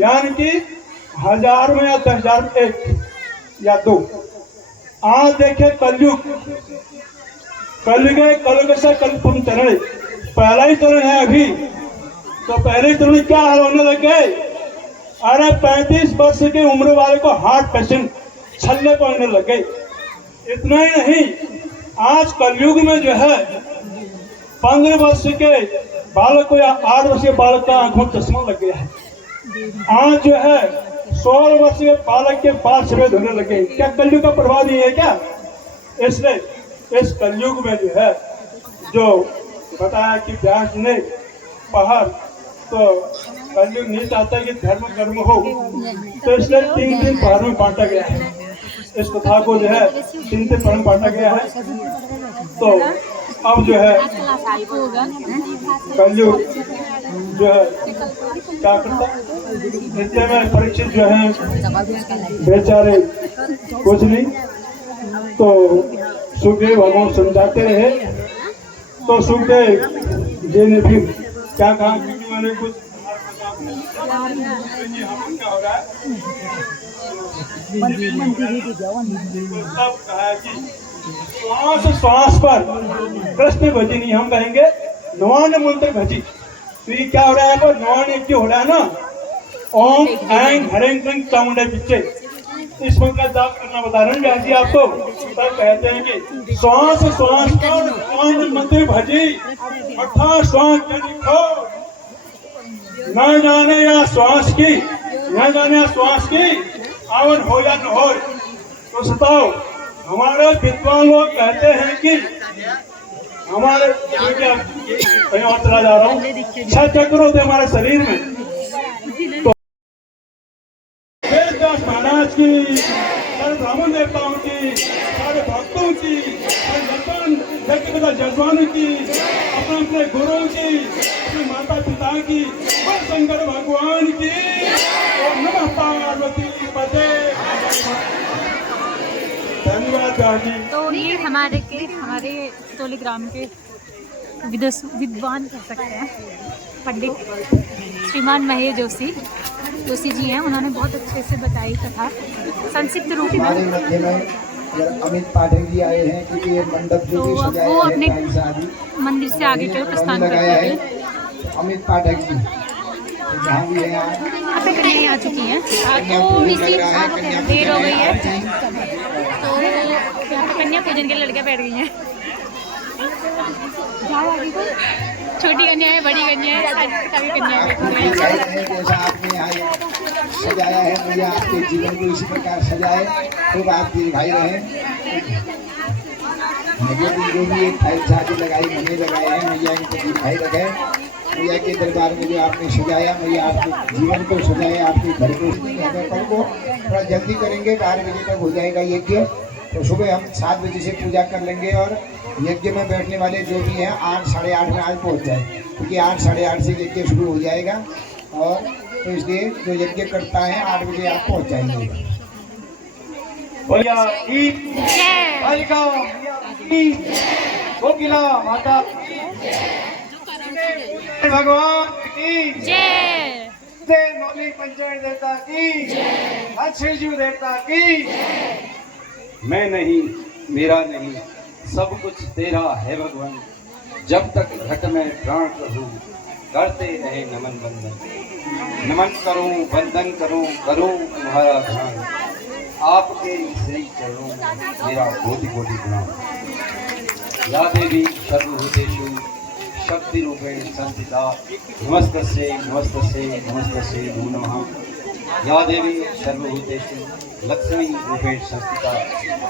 यानी कि 1000 में या 10,000 में 1 या 2। आज देखे कलयुग, कलयुग से कलयुग चरण, पहला ही चरण है अभी। तो पहले चरण क्या हाल होने लग गए, अरे 35 वर्ष की उम्र वाले को हार्ट पेशेंट छल्ले पड़ने लग गए। इतना ही नहीं आज कलयुग में जो है 15 वर्ष के बालक को या 8 वर्षीय बालक का आंखों में चश्मा लग गया है। आज जो है 16 वर्ष के बालक के बाल सफेद होने लगे। क्या कलयुग का प्रभाव नहीं है क्या? इसलिए इस कलयुग में जो है जो बताया कि व्यास ने पहाड़, तो कलयुग नहीं चाहता कि धर्म कर्म हो, तो इसलिए 3 पहाड़ में बांटा गया है। इस कथा को जो है 3 पहाड़ में बांटा गया है। तो अब जो है कलयुग जो है क्या करता है, इतने में परीक्षित जो है बेचारे कुछ नहीं, तो सुखदेव भगवान समझाते रहे। तो सुखदेव जी ने भी क्या कहा, क्योंकि मैंने कुछ क्या हो रहा है, सब कहा कि श्वास श्वास पर कृष्ण भजी नहीं, हम कहेंगे नवान मंत्र भजी। तो ये क्या हो रहा है पर नवान एक हो रहा है ना, ओम ऐं ह्रीं क्लीं चामुंडा पिच्चे, इस मंत्र का जाप करना बता रहे हैं व्यास जी आपको। तब कहते हैं कि श्वास श्वास पर नवान मंत्र भजी, अर्थात श्वास के लिखो न जाने या श्वास की, न जाने या श्वास की आवन हो या न हो। तो बताओ, हमारे विद्वान लोग कहते हैं कि हमारे, कहीं और चला जा रहा हूँ, 6 चक्र होते हमारे शरीर में। तो वेदव्यास महाराज की, सारे ब्राह्मण देवताओं की, सारे भक्तों की, जजमानों की, अपने अपने गुरुओं की, अपने माता पिता की, शंकर भगवान की, और नमः पार्वती पते। धन्यवाद जी। तो ये हमारे टोली ग्राम के विद्वान कह सकते हैं, पंडित श्रीमान महेश जोशी जी हैं। उन्होंने बहुत अच्छे से बताई कथा संक्षिप्त रूप हमारे में। मध्य में अमित पाठक जी आए हैं, क्योंकि ये मंडप जो भी तो सजाया वो है अपने टाइम से आदि मंदिर से आगे के प्रस्थान लगाया करते है। हैं। अमित पाठक जी जहाँ भी है आप कन्या आ चुकी हैं, तो मिसी देर हो गई है, तो यहाँ पे कन्या पूजन के लड़कियाँ बैठ गई हैं। छोटी कन्या है, बड़ी कन्या है, सभी कन्या है। जैसा आपने यहाँ सजाया है, मैया आपके जीवन को इसी प्रकार सजाए, खूब आप दीर्घायु रहे। जो भी एक फाइल शादी लगाई, मैंने लगाए हैं, मैया इनको दीर्घायु रखे। मैया के दरबार में जो आपने सजाया, मैया आपके जीवन को सजाया, आपके घर को, कल को थोड़ा जल्दी करेंगे, 12 बजे तक हो जाएगा यज्ञ। तो सुबह हम 7 बजे से पूजा कर लेंगे, और यज्ञ में बैठने वाले जो भी हैं 8 साढ़े 8 में आज पहुँच जाए, क्योंकि 8 साढ़े 8 से यज्ञ शुरू हो जाएगा। और तो इसलिए जो यज्ञ करता है 8 बजे आप पहुँच जाएंगे। माता भगवान की जय, जय मौली पंचायत देवता की, शिवजी देवता की। मैं नहीं, मेरा नहीं, सब कुछ तेरा है भगवान। जब तक घट में प्राण रहूं, करते रहे नमन बंदन। नमन करूं, वंदन करूं, करूं तुम्हारा ध्यान। आपके श्री चरणों में मेरा कोटि कोटि प्रणाम। या देवी सर्वभूतेषु शक्ति रूपेण संस्थिता, नमस्तस्यै नमस्तस्यै नमस्तस्यै नमो नमः। या देवी सर्वभूतेषु लक्ष्मी रूपेण संस्थिता,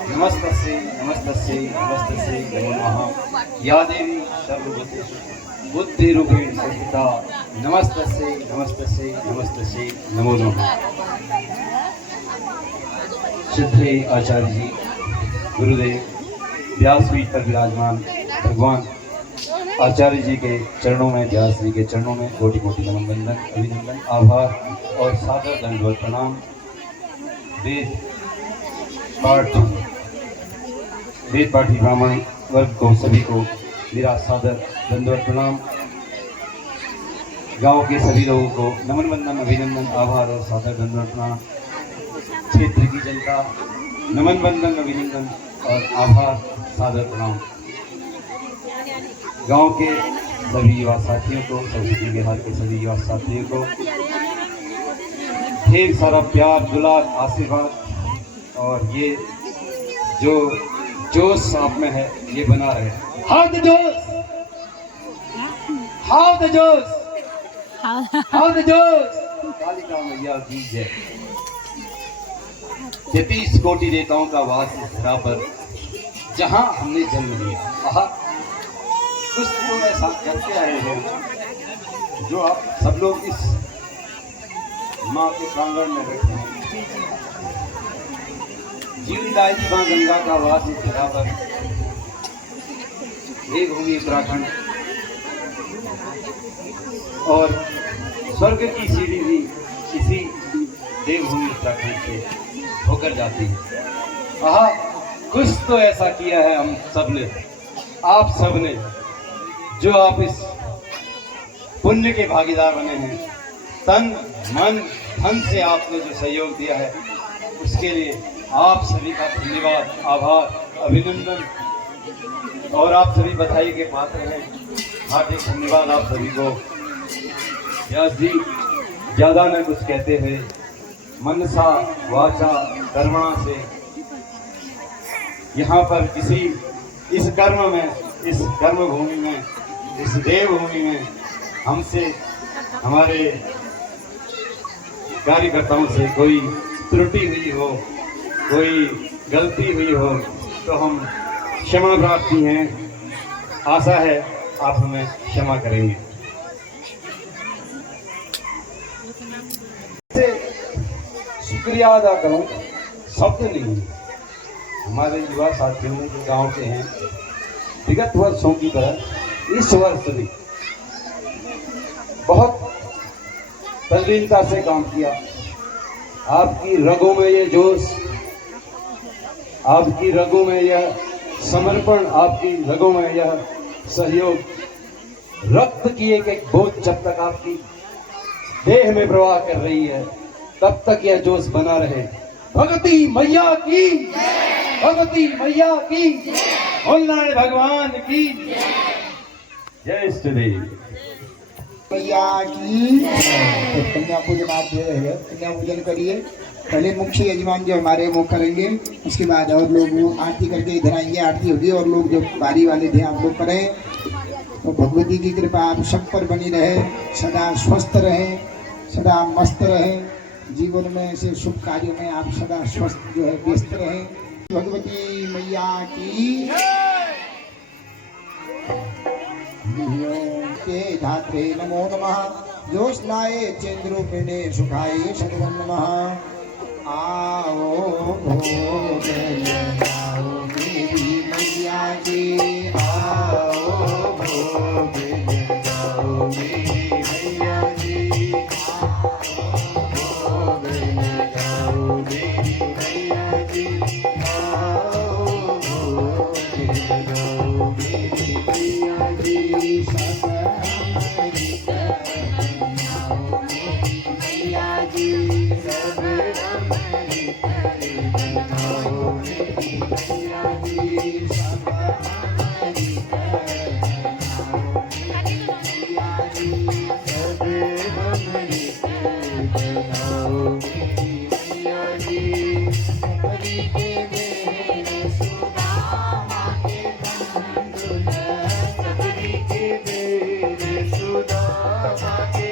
नमस्तस्यै नमस्तस्यै नमस्तस्यै नमो नमः। या देवी सर्वभूतेषु बुद्धि रूपेण संस्थिता, नमस्तस्यै नमस्तस्यै नमस्तस्यै नमो नमः। श्रद्धेय आचार्य जी, गुरुदेव व्यासपीठ पर विराजमान भगवान आचार्य जी के चरणों में, व्यास जी के चरणों में कोटि कोटि नमन वंदन, अभिनंदन, आभार और सादर दंडवत प्रणाम। वेद पाठी ब्राह्मण वर्ग को, सभी को मेरा सादर दंडवत प्रणाम। गांव के सभी लोगों को नमन वंदन, अभिनंदन, आभार और सादर दंडवत प्रणाम। क्षेत्र की जनता नमन वंदन, अभिनंदन और आभार, सादर प्रणाम। गांव के सभी युवा साथियों को, सरस्वती बिहार के सभी युवा साथियों को ढेर सारा प्यार, दुलार, आशीर्वाद। और ये जो जोश आप में है ये बना रहे। हाउ द जोश, हाउ द जोश, हाउ द जोश। कालिका मैया की जय। 33 कोटि देवताओं का वास इस धरा पर जहां हमने जन्म लिया। आहा, कुछ तो ऐसा करके आए हैं जो आप सब लोग इस माँ के प्रांगण में बैठे हैं। जीवदायी माँ गंगा का वास इस धरा पर, देवभूमि उत्तराखंड, और स्वर्ग की सीढ़ी भी इसी देवभूमि उत्तराखंड से होकर जाती है। आहा, कुछ तो ऐसा किया है हम सब ने, आप सब ने, जो आप इस पुण्य के भागीदार बने हैं। तन मन धन से आपने जो सहयोग दिया है उसके लिए आप सभी का धन्यवाद, आभार, अभिनंदन, और आप सभी बधाई के पात्र हैं। हार्दिक धन्यवाद आप सभी को। व्यास जी ज्यादा न कुछ कहते हुए मनसा वाचा कर्मणा से यहाँ पर किसी इस कर्म में, इस कर्म भूमि में, इस देवभूमि में हमसे, हमारे कार्यकर्ताओं से कोई त्रुटि हुई हो, कोई गलती हुई हो तो हम क्षमा प्रार्थी हैं। आशा है आप हमें क्षमा करेंगे। शुक्रिया अदा करूं, शब्द नहीं। हमारे युवा साथियों में जो गांव के हैं, विगत वर्षों की तरह इस वर्ष भी बहुत तल्लीनता से काम किया। आपकी रगों में ये जोश, आपकी रगों में यह समर्पण, आपकी रगों में यह सहयोग, रक्त की एक एक बूंद जब तक आपकी देह में प्रवाह कर रही है तब तक यह जोश बना रहे। भगवती मैया की, भगवती मैया की, भोलेनाथ भगवान की जय। श्री मैया की। तो कन्या पूजन आप दे रहे हैं, कन्या पूजन करिए। पहले मुख्य यजमान जो हमारे वो करेंगे, उसके बाद और लोग वो आरती करके इधर आएंगे, आरती होगी, और लोग जो बारी वाले थे आप लोग करें। तो भगवती की कृपा आप सब पर बनी रहे, सदा स्वस्थ रहें, सदा मस्त रहें, जीवन में ऐसे शुभ कार्यों में आप सदा स्वस्थ जो है व्यस्त रहें। भगवती मैया की। के धात्रे नमो नमः, ज्योत्स्नाये चंद्रूपिणे सुखाये सर्वं नमः। आओ भोग लगाओ मेरी मैया की, आओ भोग लगाओ मेरी मैया की, आओ भोग लगाओ मेरी मैया की, आओ भोग लगाओ मेरी मैया की। सब हमारी करनाओ मेरी मैया की, सब हमारी करनाओ मेरी मैया की, सब हमारी करनाओ मेरी मैया की, सब हमारी करनाओ मेरी मैया की। परी के बेर सुदामा के बंधुन, परी के बेर सुदामा के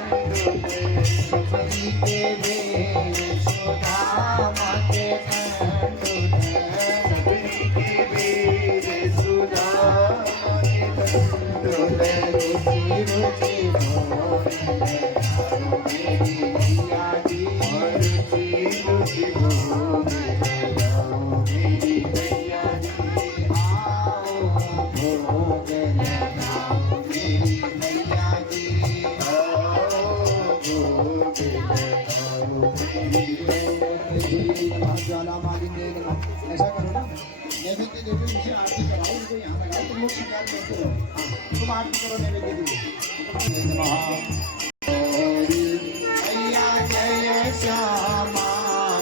बंधुन, परी के बेर सुदामा के बंधुन, परी के बेर सुदामा के बंधुन। रुचि रुचि मोहन लगाओ मेरी मैया की, रुचि रुचि मोहन लगाओ मेरी मैया की। आओ भोग लगाओ मेरी मैया की, आओ भोग लगाओ मेरी मैया की। ज्वाला मालिनी नमः। ऐसा करो ना, नैवेद्य देवी उनसे आरती कराओ, उनको यहाँ लगाओ, तुम लोग श्रृंगार करते रहो। हाँ, तुम आरती करो नैवेद्य देवी नमः। मैया जय श्यामा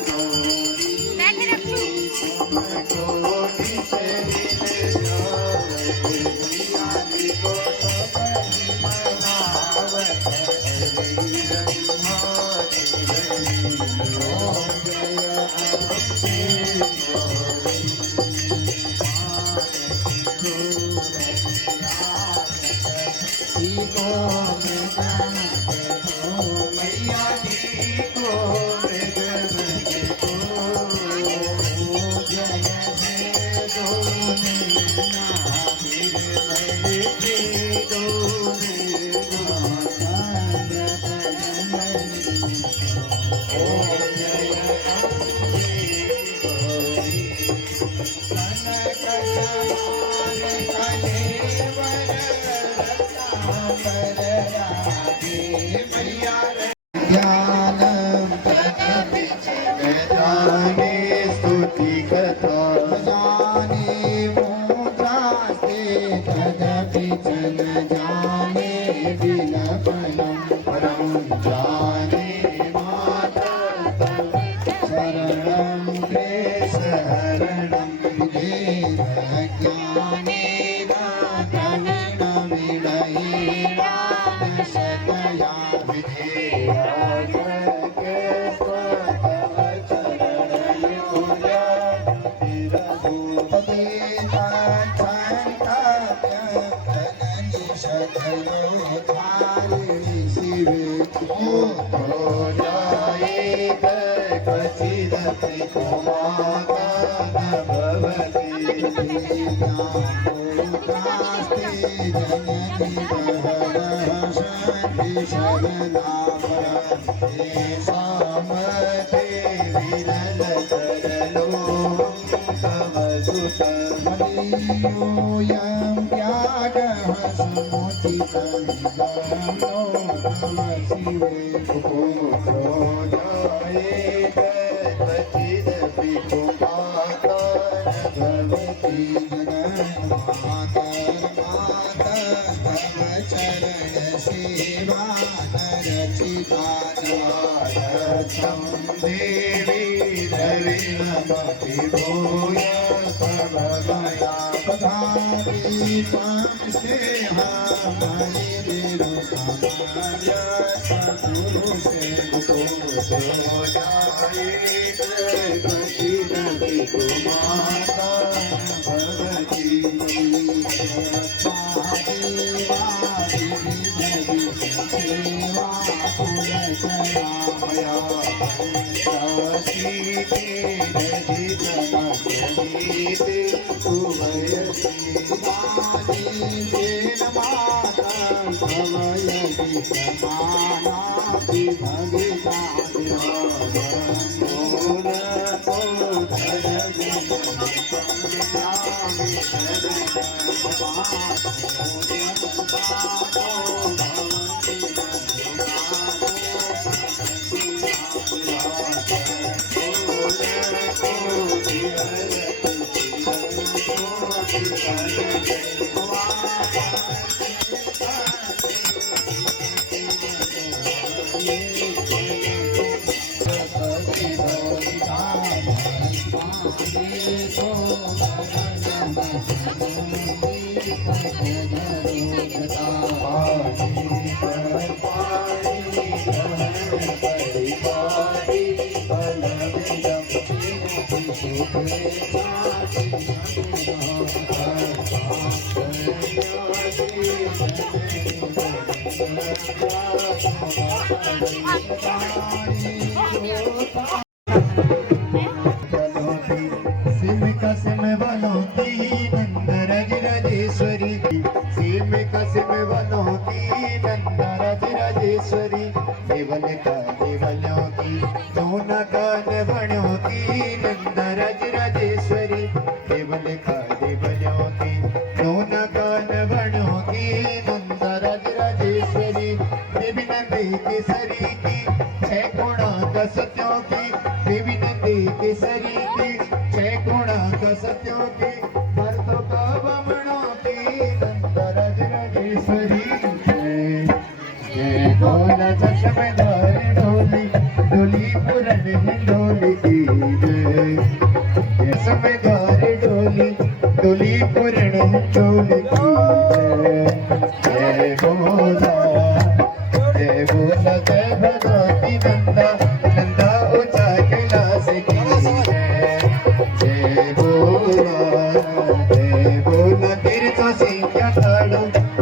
गौरी, कोटि से मिल जावत, मैया जी को सबरी मनावत, हरि रघुनाथ हरि ओम जय अवधि गौरी।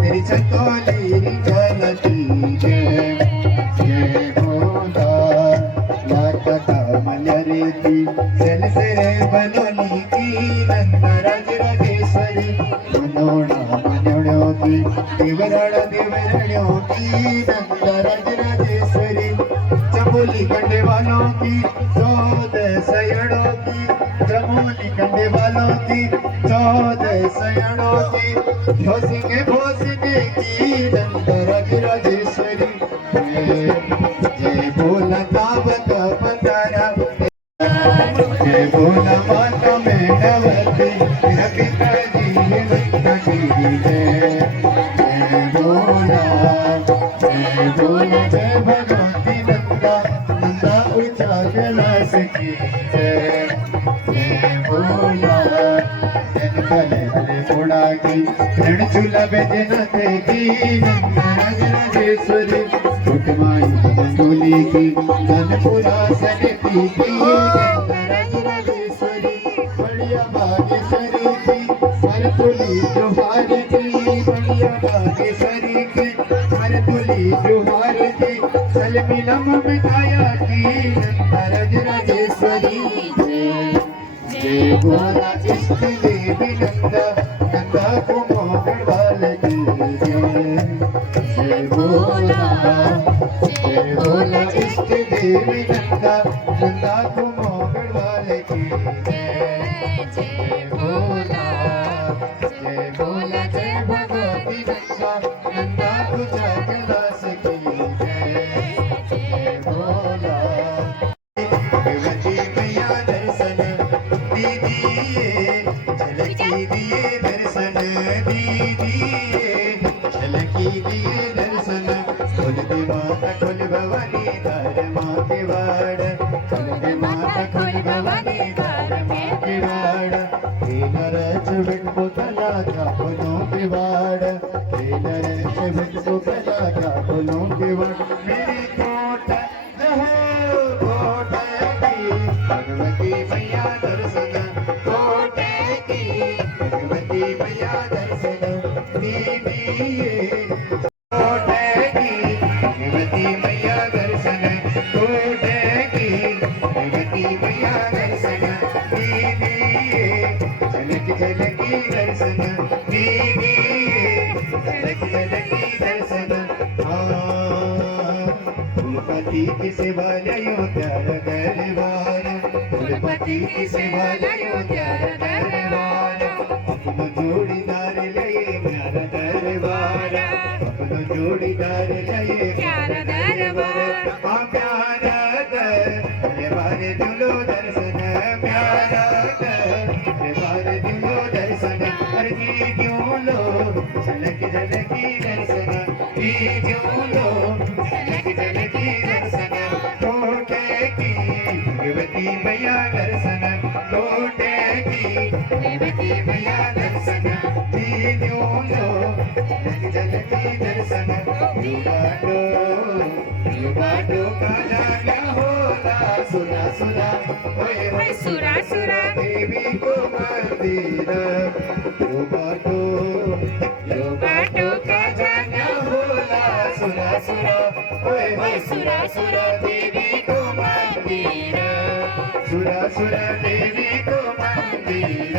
तेरी चकोली विठ्ठल की जय जय भोला लाख कामल्या रे ती चलते रे बनवली की नंदराज राजेश्वरी मनोणा मनवण्यो की देवराणा की नंदराज राजेश्वरी चमोली कंडे वालों की 14 सयड़ों की चमोली कंडे वालों की 14 सयड़ों की भोसिंगे की नंदराज राजेश्वरी जय भोला तावक पतारा जय भोला माता मेणवती पिताजी जय भोला जय भगवती नंदा नंदा ऊंचा कैलाश की जय भोला जन भले भले मोड़ा की रण चूल्हा बेजना देगी नंदराज राजेश्वरी कुटमाई मंगोली की धनपुरा सनती की नंदराज राजेश्वरी बढ़िया बागेश्वरी की हरपुली जोहार की बढ़िया बागेश्वरी की हरपुली जोहार की सलमिलम मिठाया की नंदराज राजेश्वरी जय भोला इष्ट देवी नंदा नंदा को मोहन वाले की जय भोला इष्ट देवी नंदा नंदा को मोहन वाले की जय भोला जय भगवती नंदा नंदा को कैलाश की जय भोला भगवती मैया दर्शन दीजिए झलकी दिए दर्शन दीजिए झलकी दिए दर्शन खुल दे माता खुल भवानी द्वार माँ के वाड़ खुल दे माता खुल भवानी द्वार माँ के वाड़ चुबिन को कला का फूलों के वाड़ चुबिन को कला का फूलों के वाड़ मेरी कोट भगवती मैया दर्शन कोटे की भगवती मैया दर्शन दीजिए कोटे की भगवती मैया दर्शन कोटे की भगवती मैया दर्शन दीजिए झलक झलकी दर्शन दीजिए झलक झलकी दर्शन कुलपति की सेवा लयो प्यार दरबार कुलपति की सेवा लयो प्यार दरबार अपनो जोड़ीदार लये प्यार दरबार अपनो जोड़ीदार लये प्यार दरबार प्यार दरबार दुलो दर्शन प्यार दरबार दुलो दर्शन अर्जी क्यों लो झलक झलकी दर्शन क्यों लो झलक झलकी दर्शन कोटे की भगवती मैया दर्शन कोटे की भगवती मैया दर्शन दीन्यों लो झलक झलकी दर्शन युगाटो का जाना होला सुना सुना ओए सुरा सुरा देवी को मंदिर युगाटो का जाना होला सुरा सुरा ओए सुरा सुरा देवी को मंदिर सुरा सुरा देवी को मंदिर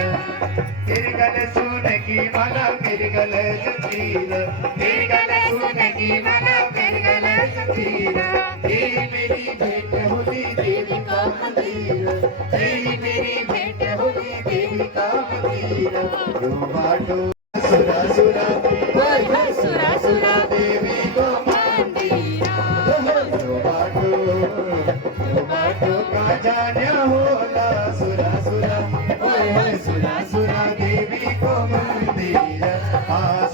तेरे गले सोने की माला मेरे गले जंजीर तेरे गले सोने की माला मेरे गले जंजीर तेरी मेरी भेंट होली देवी का मंदिर तेरी मेरी भेंट होली देवी का मंदिर युगाटो सुरा सुरा सुरा सुरा देवी को मंदिर युगाटो का जाना होला सुरा सुरा ओए सुरा सुरा देवी को मंदिर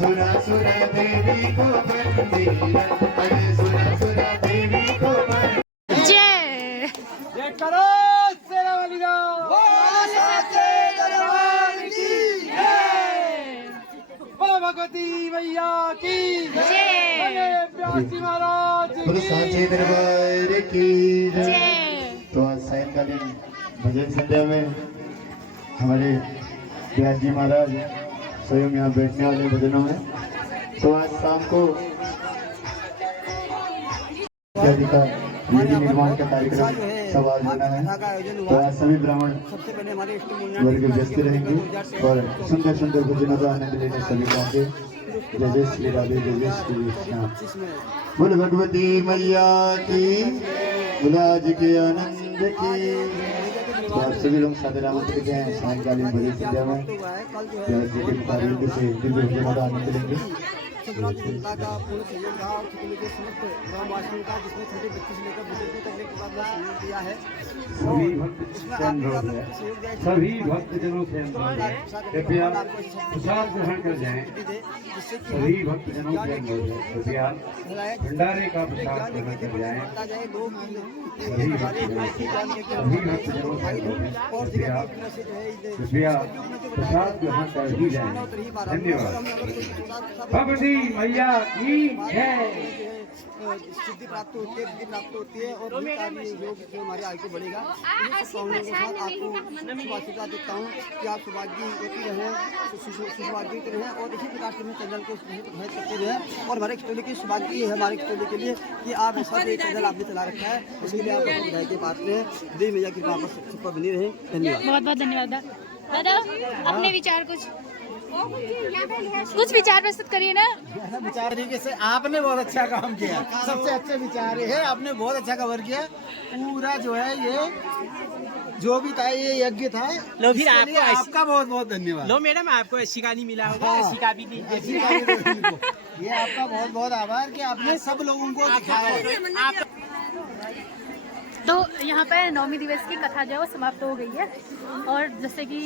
सुरा सुरा देवी को मंदिर अरे सुरा सुरा देवी को मंदिर जय जय करो शेरा वाली भगवती मैया की जय प्यासी महाराज गुरु सांचे दरबार की जय। जय तो आज सायंकालीन भजन संध्या में हमारे व्यास जी महाराज स्वयं यहाँ बैठने वाले भजनों में। तो आज शाम को इत्यादि का वेदी निर्माण का कार्यक्रम सब आज होना है। तो आज सभी ब्राह्मण वर्ग व्यस्त रहेंगे और सुंदर सुंदर भजनों का आनंद लेने सभी पहुंचे। जय जय श्री राधे, जय जय श्री श्याम। बोल भगवती मैया की, गुलाज के आनंद की। तो आप सभी लोग सादर आमंत्रित हैं सायंकालीन भजन संध्या में प्यार जी के मुताबिक से दिव्य भजनों का आनंद लेंगे। जनता का पूर्ण सहयोग रहा और छुट्टी के समस्त ग्रामवासियों का, जिसमें छोटे बच्चे से लेकर बुजुर्गों तक ने पूरा सहयोग दिया है। सभी भक्तजनों से अनुरोध है, कृपया प्रसाद ग्रहण कर जाएं। सभी भक्तजनों से अनुरोध है, कृपया भंडारे का प्रसाद ग्रहण कर जाएं। सभी भक्तजनों से अनुरोध है, कृपया प्रसाद ग्रहण कर ही जाएं। धन्यवाद। भगवती मैया की जय। सिद्धि प्राप्त होती है, बुद्धि प्राप्त होती है और योग जो हमारे आगे बढ़ेगा। आपको शुभाशीर्वाद देता हूँ कि आप सौभाग्यवती रहें, सुभाग्यवती रहें और इसी प्रकार से मैं चैनल को करते रहें। और हमारे टोले की सौभाग्य है, हमारे टोले के लिए कि आप ऐसा चैनल आपने चला रखा है, इसलिए आप विधायक के पास में देवी मैया की कृपा पर बनी रहे। धन्यवाद, बहुत बहुत धन्यवाद। दादा अपने विचार कुछ विचार प्रस्तुत करिए ना। विचार तरीके से आपने बहुत अच्छा काम किया, सबसे अच्छे विचार है, आपने बहुत अच्छा कवर किया। पूरा जो है ये जो भी था ये यज्ञ था। लो फिर आपका बहुत बहुत धन्यवाद। लो मैडम आपको ऐसी का नहीं मिला होगा, ऐसी का भी दीजिए। ये आपका बहुत बहुत आभार कि आपने सब लोगों को दिखाया। तो यहाँ पर नवमी दिवस की कथा जो है वो समाप्त हो गई है और जैसे कि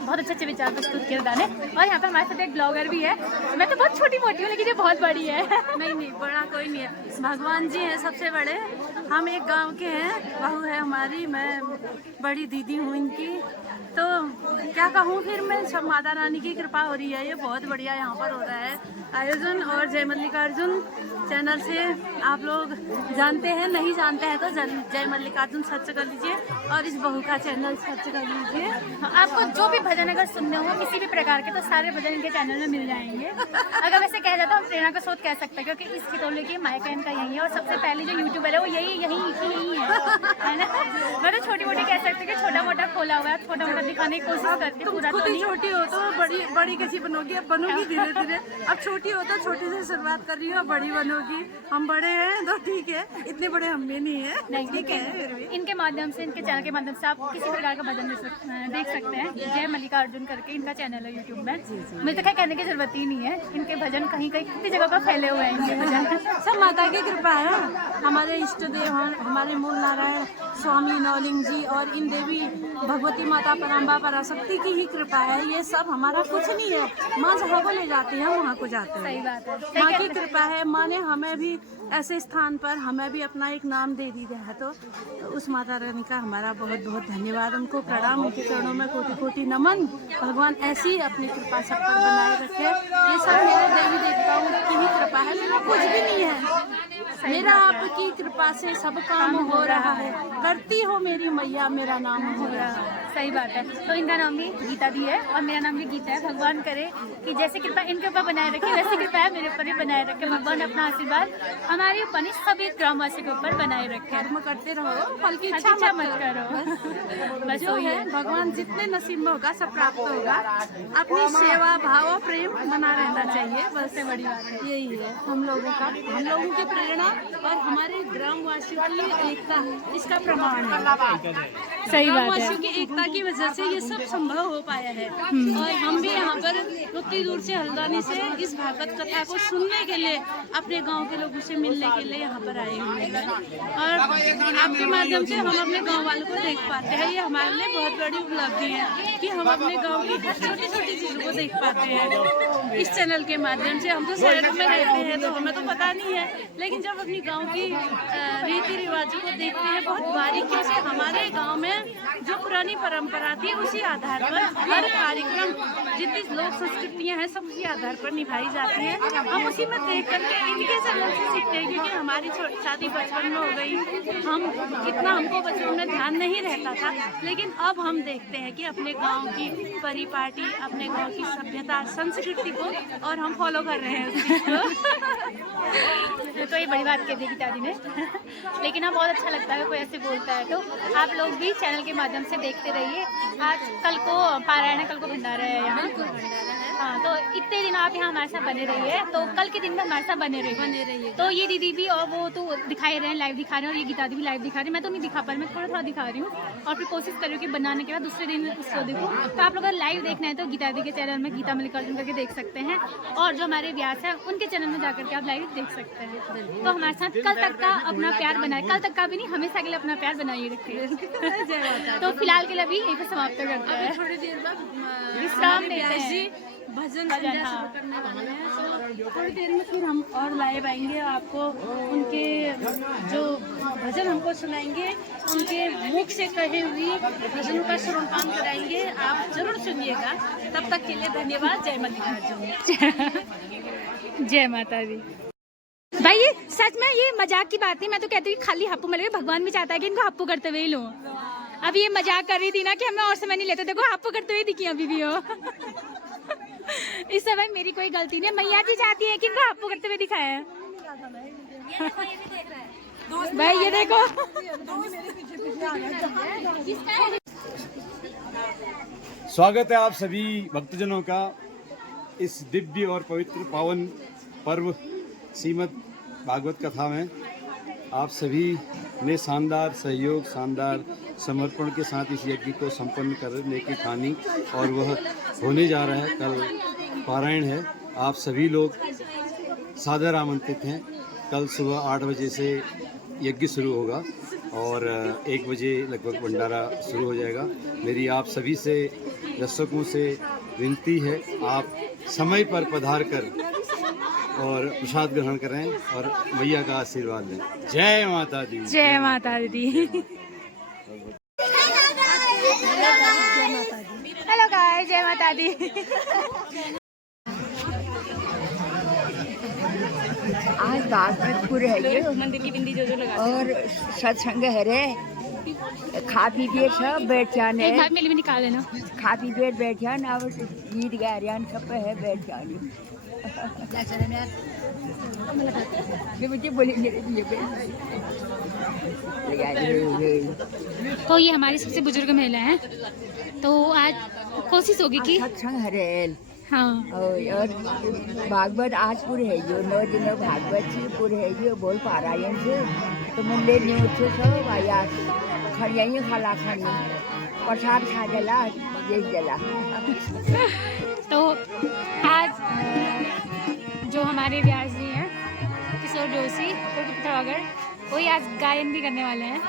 बहुत अच्छे अच्छे विचार प्रस्तुत किए दादा ने। और यहाँ पे हमारे साथ एक ब्लॉगर भी है। मैं तो बहुत छोटी मोटी हूँ लेकिन ये बहुत बड़ी है। नहीं बड़ा कोई नहीं है, भगवान जी हैं सबसे बड़े। हम एक गांव के हैं, बहू है हमारी, मैं बड़ी दीदी हूँ इनकी। तो क्या कहूँ फिर मैं, सब माता रानी की कृपा हो रही है। ये बहुत बढ़िया यहाँ पर हो रहा है आयोजन। और जय मल्लिकार्जुन चैनल से आप लोग जानते हैं, नहीं जानते हैं तो जय मल्लिकार्जुन सर्च कर लीजिए और इस बहू का चैनल सर्च कर लीजिए। आपको जो भी भजन अगर सुनने हो किसी भी प्रकार के तो सारे भजन इनके चैनल में मिल जाएंगे। अगर वैसे कहा जाता है हम प्रेरणा का स्रोत कह सकते हैं क्योंकि इस खितौले की मायका इनका यही है और सबसे पहले जो यूट्यूबर है वो यही है ना। मैं तो छोटी मोटी कह सकते कि छोटा मोटा खोला हुआ है, छोटा मोटा दिखाने की कोशिश करती हूँ। पूरा खुद ही छोटी हो तो बड़ी कैसी बनोगी, अब बनोगी धीरे धीरे। अब छोटी हो तो छोटी से शुरुआत कर रही हो, बड़ी बनोगी। हम बड़े हैं तो ठीक है, इतने बड़े हम भी नहीं है। नहीं ठीक है, इनके माध्यम से, इनके चैनल के माध्यम से आप किसी प्रकार का भजन देख सकते हैं। जय मल्लिकार्जुन करके इनका चैनल है यूट्यूब में। मुझे तो कहने की जरूरत ही नहीं है, इनके भजन कहीं कहीं कितनी जगह पर फैले हुए हैं इनके भजन। सब माता की कृपा है। हमारे इष्ट देव हमारे मूल नारायण स्वामी नौलिंग जी और इन देवी भगवती माता पराम्बा पराशक्ति की ही कृपा है। ये सब हमारा कुछ नहीं है। माँ जहाँ को ले जाती है वहाँ को जाते हैं। सही बात है, माँ की कृपा है। माँ ने हमें भी ऐसे स्थान पर हमें भी अपना एक नाम दे दिया है। तो उस माता रानी का हमारा बहुत बहुत धन्यवाद, उनको प्रणाम, उनके चरणों में कोटि कोटि नमन। भगवान ऐसी अपनी कृपा सब पर बनाए रखे। ये सब मेरे देवी देवताओं की ही कृपा है, मेरा कुछ भी नहीं है। मेरा आपकी कृपा से सब काम हो रहा है। करती हो मेरी मैया, मेरा नाम हो रहा है। सही बात है। तो इनका नाम भी गीता दी है और मेरा नाम भी गीता है। भगवान करे कि जैसे कृपा इनके ऊपर बनाए रखे वैसी कृपा है मेरे ऊपर भी बनाए रखे। भगवान अपना आशीर्वाद हमारे ऊपर नहीं सभी ग्रामवासी के ऊपर बनाए रखे। कर्म करते रहो, फल की इच्छा मत करो। बस जो है भगवान जितने नसीब में होगा सब प्राप्त होगा। अपनी सेवा भाव और प्रेम बना रहना चाहिए, बस से बड़ी बात है यही है। हम लोगों की प्रेरणा और हमारे ग्रामवासियों की एकता इसका प्रमाण है। सही बात ग्रामवासियों की एकता की वजह से ये सब संभव हो पाया है। और हम भी यहाँ पर उतनी दूर से हल्द्वानी से इस भागवत कथा को सुनने के लिए, अपने गांव के लोगों से मिलने के लिए यहाँ पर आए हुए हैं। और आपके माध्यम से हम अपने गांव वालों को देख पाते हैं। ये हमारे लिए बहुत बड़ी उपलब्धि है कि हम अपने गांव की हर छोटी छोटी चीजों को देख पाते हैं इस चैनल के माध्यम से। हम तो शहर में रहते हैं तो हमें तो पता नहीं है, लेकिन जब अपनी गांव की रीति रिवाजों को देखते हैं बहुत बारीकी से, हमारे गांव में जो पुरानी परंपरा थी उसी आधार पर हर कार्यक्रम, जितनी लोक संस्कृतियां हैं सब उसी आधार पर निभाई जाती है। हम उसी में देख करके इनके चैनल से सीखते हैं, क्योंकि हमारी शादी बचपन में हो गई। हम इतना हमको बचपन में ध्यान नहीं रहता था, लेकिन अब हम देखते हैं कि अपने गांव की परिपाटी, अपने गांव की सभ्यता संस्कृति को और हम फॉलो कर रहे हैं उस चीज को। कोई बड़ी बात कह दी गीता दी ने लेकिन हाँ बहुत अच्छा लगता है कोई ऐसे बोलता है। तो आप लोग भी चैनल के माध्यम से देखते रहिए। आज कल को पारायण है, कल को भंडारा है यहाँ। हाँ, तो इतने दिन आप यहाँ हमारे साथ बने रहिए, तो कल के दिन में हमारे साथ बने रहिए। तो ये दीदी भी और वो तो दिखाई रहे हैं, लाइव दिखा रहे हैं, और ये गीता दी भी लाइव दिखा रही है। मैं तो नहीं दिखा पा रही, मैं थोड़ा दिखा रही हूँ और फिर कोशिश कर रही हूँ कि बनाने के बाद दूसरे दिन उसको देखूँ। तो आप लोग अगर लाइव देखना है तो गीता दी के चैनल में गीता मल्लिकार्जुन करके देख सकते हैं, और जो हमारे व्यास है उनके चैनल में जाकर के आप लाइव देख सकते हैं। तो हमारे साथ कल तक का अपना प्यार बनाए, कल तक का भी नहीं, हमेशा के लिए अपना प्यार बनाइए रखिए। तो फिलहाल के लिए अभी यहीं पर समाप्त करते हैं, थोड़ी देर बाद विश्राम लेते हैं। भजन संध्या शुरू करने वाले हैं। तो थोड़ी देर में फिर हम और लाइव आएंगे, आपको उनके जो भजन हमको सुनाएंगे, उनके मुख से कहे हुए भजनों का सुरपान कराएंगे, आप जरूर सुनिएगा। तब तक के लिए धन्यवाद। जय मल्लिकार्जुन। जय माता दी। भाई ये सच में ये मजाक की बात नहीं, मैं तो कहती हूँ खाली हप्पू मिले, भगवान भी चाहता है कि इनको हप्पू करते हुए ही लो। अभी ये मजाक कर रही थी ना कि हमें और समय नहीं लेते, देखो हप्पू करते हुए दिखी अभी भी हो। इस समय मेरी कोई गलती नहीं, मैया जी चाहती है कि इनको हप्पू करते हुए दिखाया है। भाई ये देखो स्वागत है आप सभी भक्तजनों का इस दिव्य और पवित्र पावन पर्व श्रीमद् भागवत कथा में। आप सभी ने शानदार सहयोग, शानदार समर्पण के साथ इस यज्ञ को संपन्न करने की ठानी, और वह होने जा रहा है। कल पारायण है, आप सभी लोग सादर आमंत्रित हैं। कल सुबह 8 बजे से यज्ञ शुरू होगा और 1 बजे लगभग भंडारा शुरू हो जाएगा। मेरी आप सभी से, दर्शकों से विनती है, आप समय पर पधार कर और प्रसाद ग्रहण करें और मैया का आशीर्वाद लें। जय माता दी। जय माता दी। हेलो गाइस, जय माता दी। आज भागवतपुर है ये मंदिर की बिंदी जो लगा और सत्संग है रे। खा पी के सब बैठ जाने, एक भाग मेले में निकाल लेना। खा पी के बैठ जाना और गीत गा रहे सब पे है बैठ जाने। मुझे बोले मेरे लिए तो ये हमारी सबसे बुजुर्ग महिला है, तो आज कोशिश होगी कि सत्संग हरेल। हाँ, और भागवत आजपुर है जो 9 दिन भागवत पुर है जो बोल पारायण से तो मुंडे न्यूज से सब आया खड़ियाई खाला खानी प्रसाद खा जला ये जला। तो आज जो हमारे व्यास जी हैं किशोर जोशी, वही आज गायन भी करने वाले हैं।